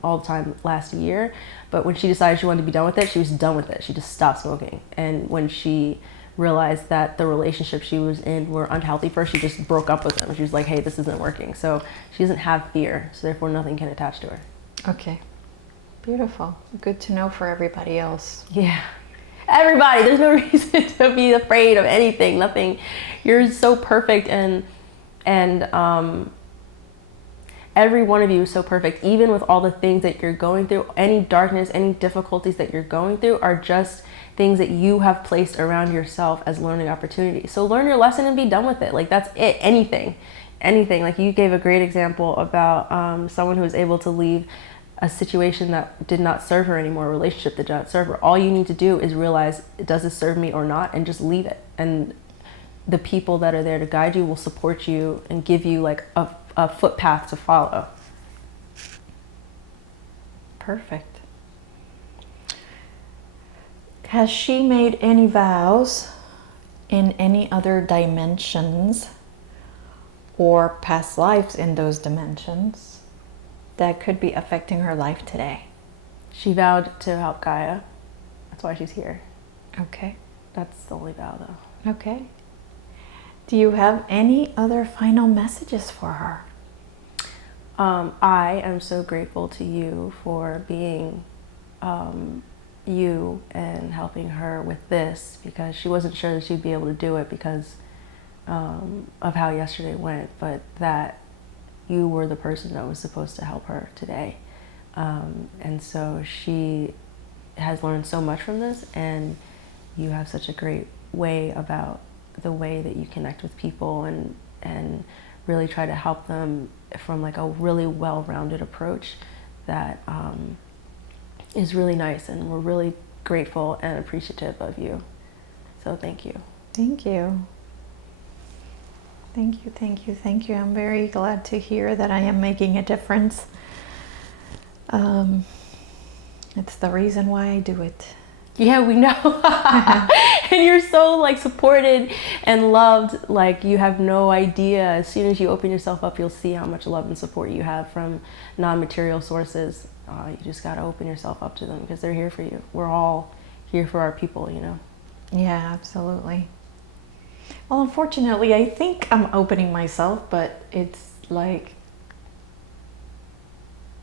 all the time last year. But when she decided she wanted to be done with it, she was done with it. She just stopped smoking. And when she realized that the relationships she was in were unhealthy for her, she just broke up with them. She was like, hey, this isn't working. So she doesn't have fear, so therefore nothing can attach to her. Okay. Beautiful. Good to know for everybody else. Yeah. Everybody, there's no reason to be afraid of anything, nothing. You're so perfect, and every one of you is so perfect. Even with all the things that you're going through, any darkness, any difficulties that you're going through are just things that you have placed around yourself as learning opportunities. So learn your lesson and be done with it. Like, that's it. Anything. Like you gave a great example about someone who was able to leave a situation that did not serve her anymore, a relationship that did not serve her. All you need to do is realize, does this serve me or not, and just leave it. And the people that are there to guide you will support you and give you like a footpath to follow. Perfect. Has she made any vows in any other dimensions or past lives in those dimensions that could be affecting her life today? She vowed to help Gaia. That's why she's here. Okay. That's the only vow, though. Okay. Do you have any other final messages for her? I am so grateful to you for being you and helping her with this, because she wasn't sure that she'd be able to do it because of how yesterday went, but that you were the person that was supposed to help her today And so she has learned so much from this, and you have such a great way about the way that you connect with people and really try to help them from like a really well-rounded approach that is really nice, and we're really grateful and appreciative of you. So thank you. Thank you. Thank you, thank you, thank you. I'm very glad to hear that I am making a difference. It's the reason why I do it. Yeah, we know. And you're so like supported and loved, like you have no idea. As soon as you open yourself up, you'll see how much love and support you have from non-material sources. You just got to open yourself up to them because they're here for you. We're all here for our people, you know? Yeah, absolutely. Well, unfortunately, I think I'm opening myself, but it's like,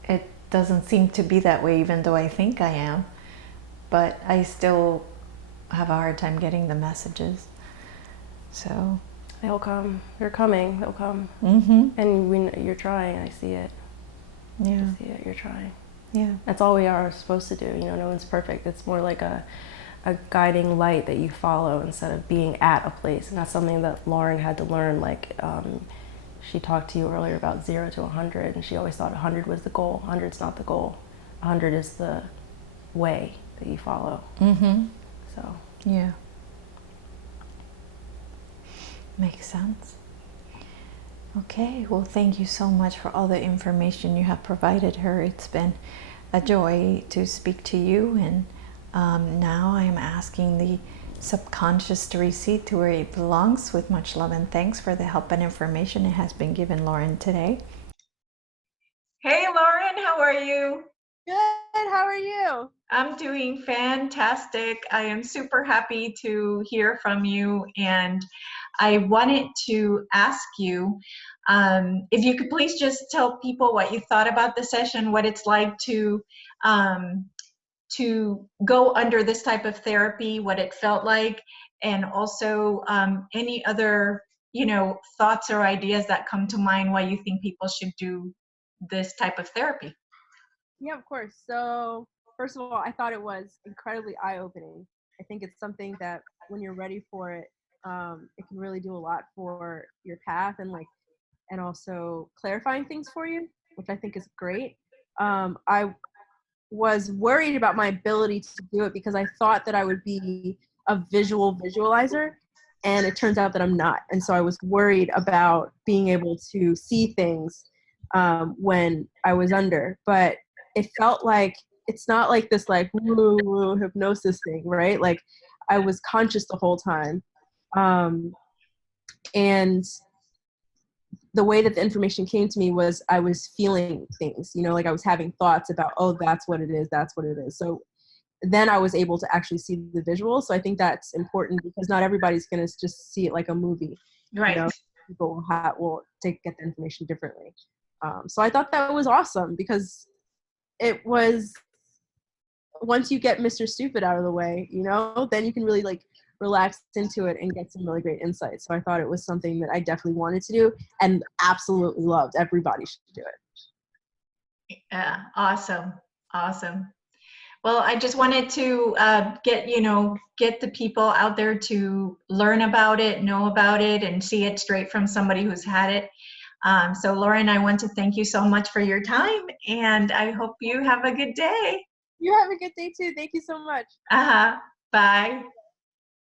it doesn't seem to be that way, even though I think I am. But I still have a hard time getting the messages. So they'll come. They're coming. They'll come. And you're trying. I see it. Yeah. I see it. You're trying. Yeah. That's all we are supposed to do. You know, no one's perfect. It's more like a guiding light that you follow instead of being at a place. And that's something that Lauren had to learn. Like, she talked to you earlier about 0 to 100, and she always thought 100 was the goal. 100's not the goal. 100 is the way that you follow. So. Yeah. Makes sense. Okay, well, thank you so much for all the information you have provided her. It's been a joy to speak to you, and now I am asking the subconscious to recede to where it belongs with much love and thanks for the help and information it has been given Lauren today. Hey Lauren, how are you? Good, how are you? I'm doing fantastic. I am super happy to hear from you, and I wanted to ask you if you could please just tell people what you thought about the session, what it's like to go under this type of therapy, what it felt like, and also any other thoughts or ideas that come to mind why you think people should do this type of therapy. Yeah, of course. So, first of all, I thought it was incredibly eye-opening. I think it's something that when you're ready for it, it can really do a lot for your path and also clarifying things for you, which I think is great. I was worried about my ability to do it because I thought that I would be a visualizer, and it turns out that I'm not. And so I was worried about being able to see things when I was under, but it felt like it's not like this like woo, woo hypnosis thing, right? Like I was conscious the whole time, and the way that the information came to me was I was feeling things, you know, like I was having thoughts about, oh, that's what it is, that's what it is. So then I was able to actually see the visual. So I think that's important because not everybody's going to just see it like a movie. Right. You know, people will get the information differently. So I thought that was awesome because it was, once you get Mr. Stupid out of the way, you know, then you can really like relax into it and get some really great insights. So I thought it was something that I definitely wanted to do and absolutely loved. Everybody should do it. Yeah, awesome. Well, I just wanted to get the people out there to learn about it, know about it, and see it straight from somebody who's had it. So Lauren, I want to thank you so much for your time, and I hope you have a good day. You have a good day too. Thank you so much. Bye.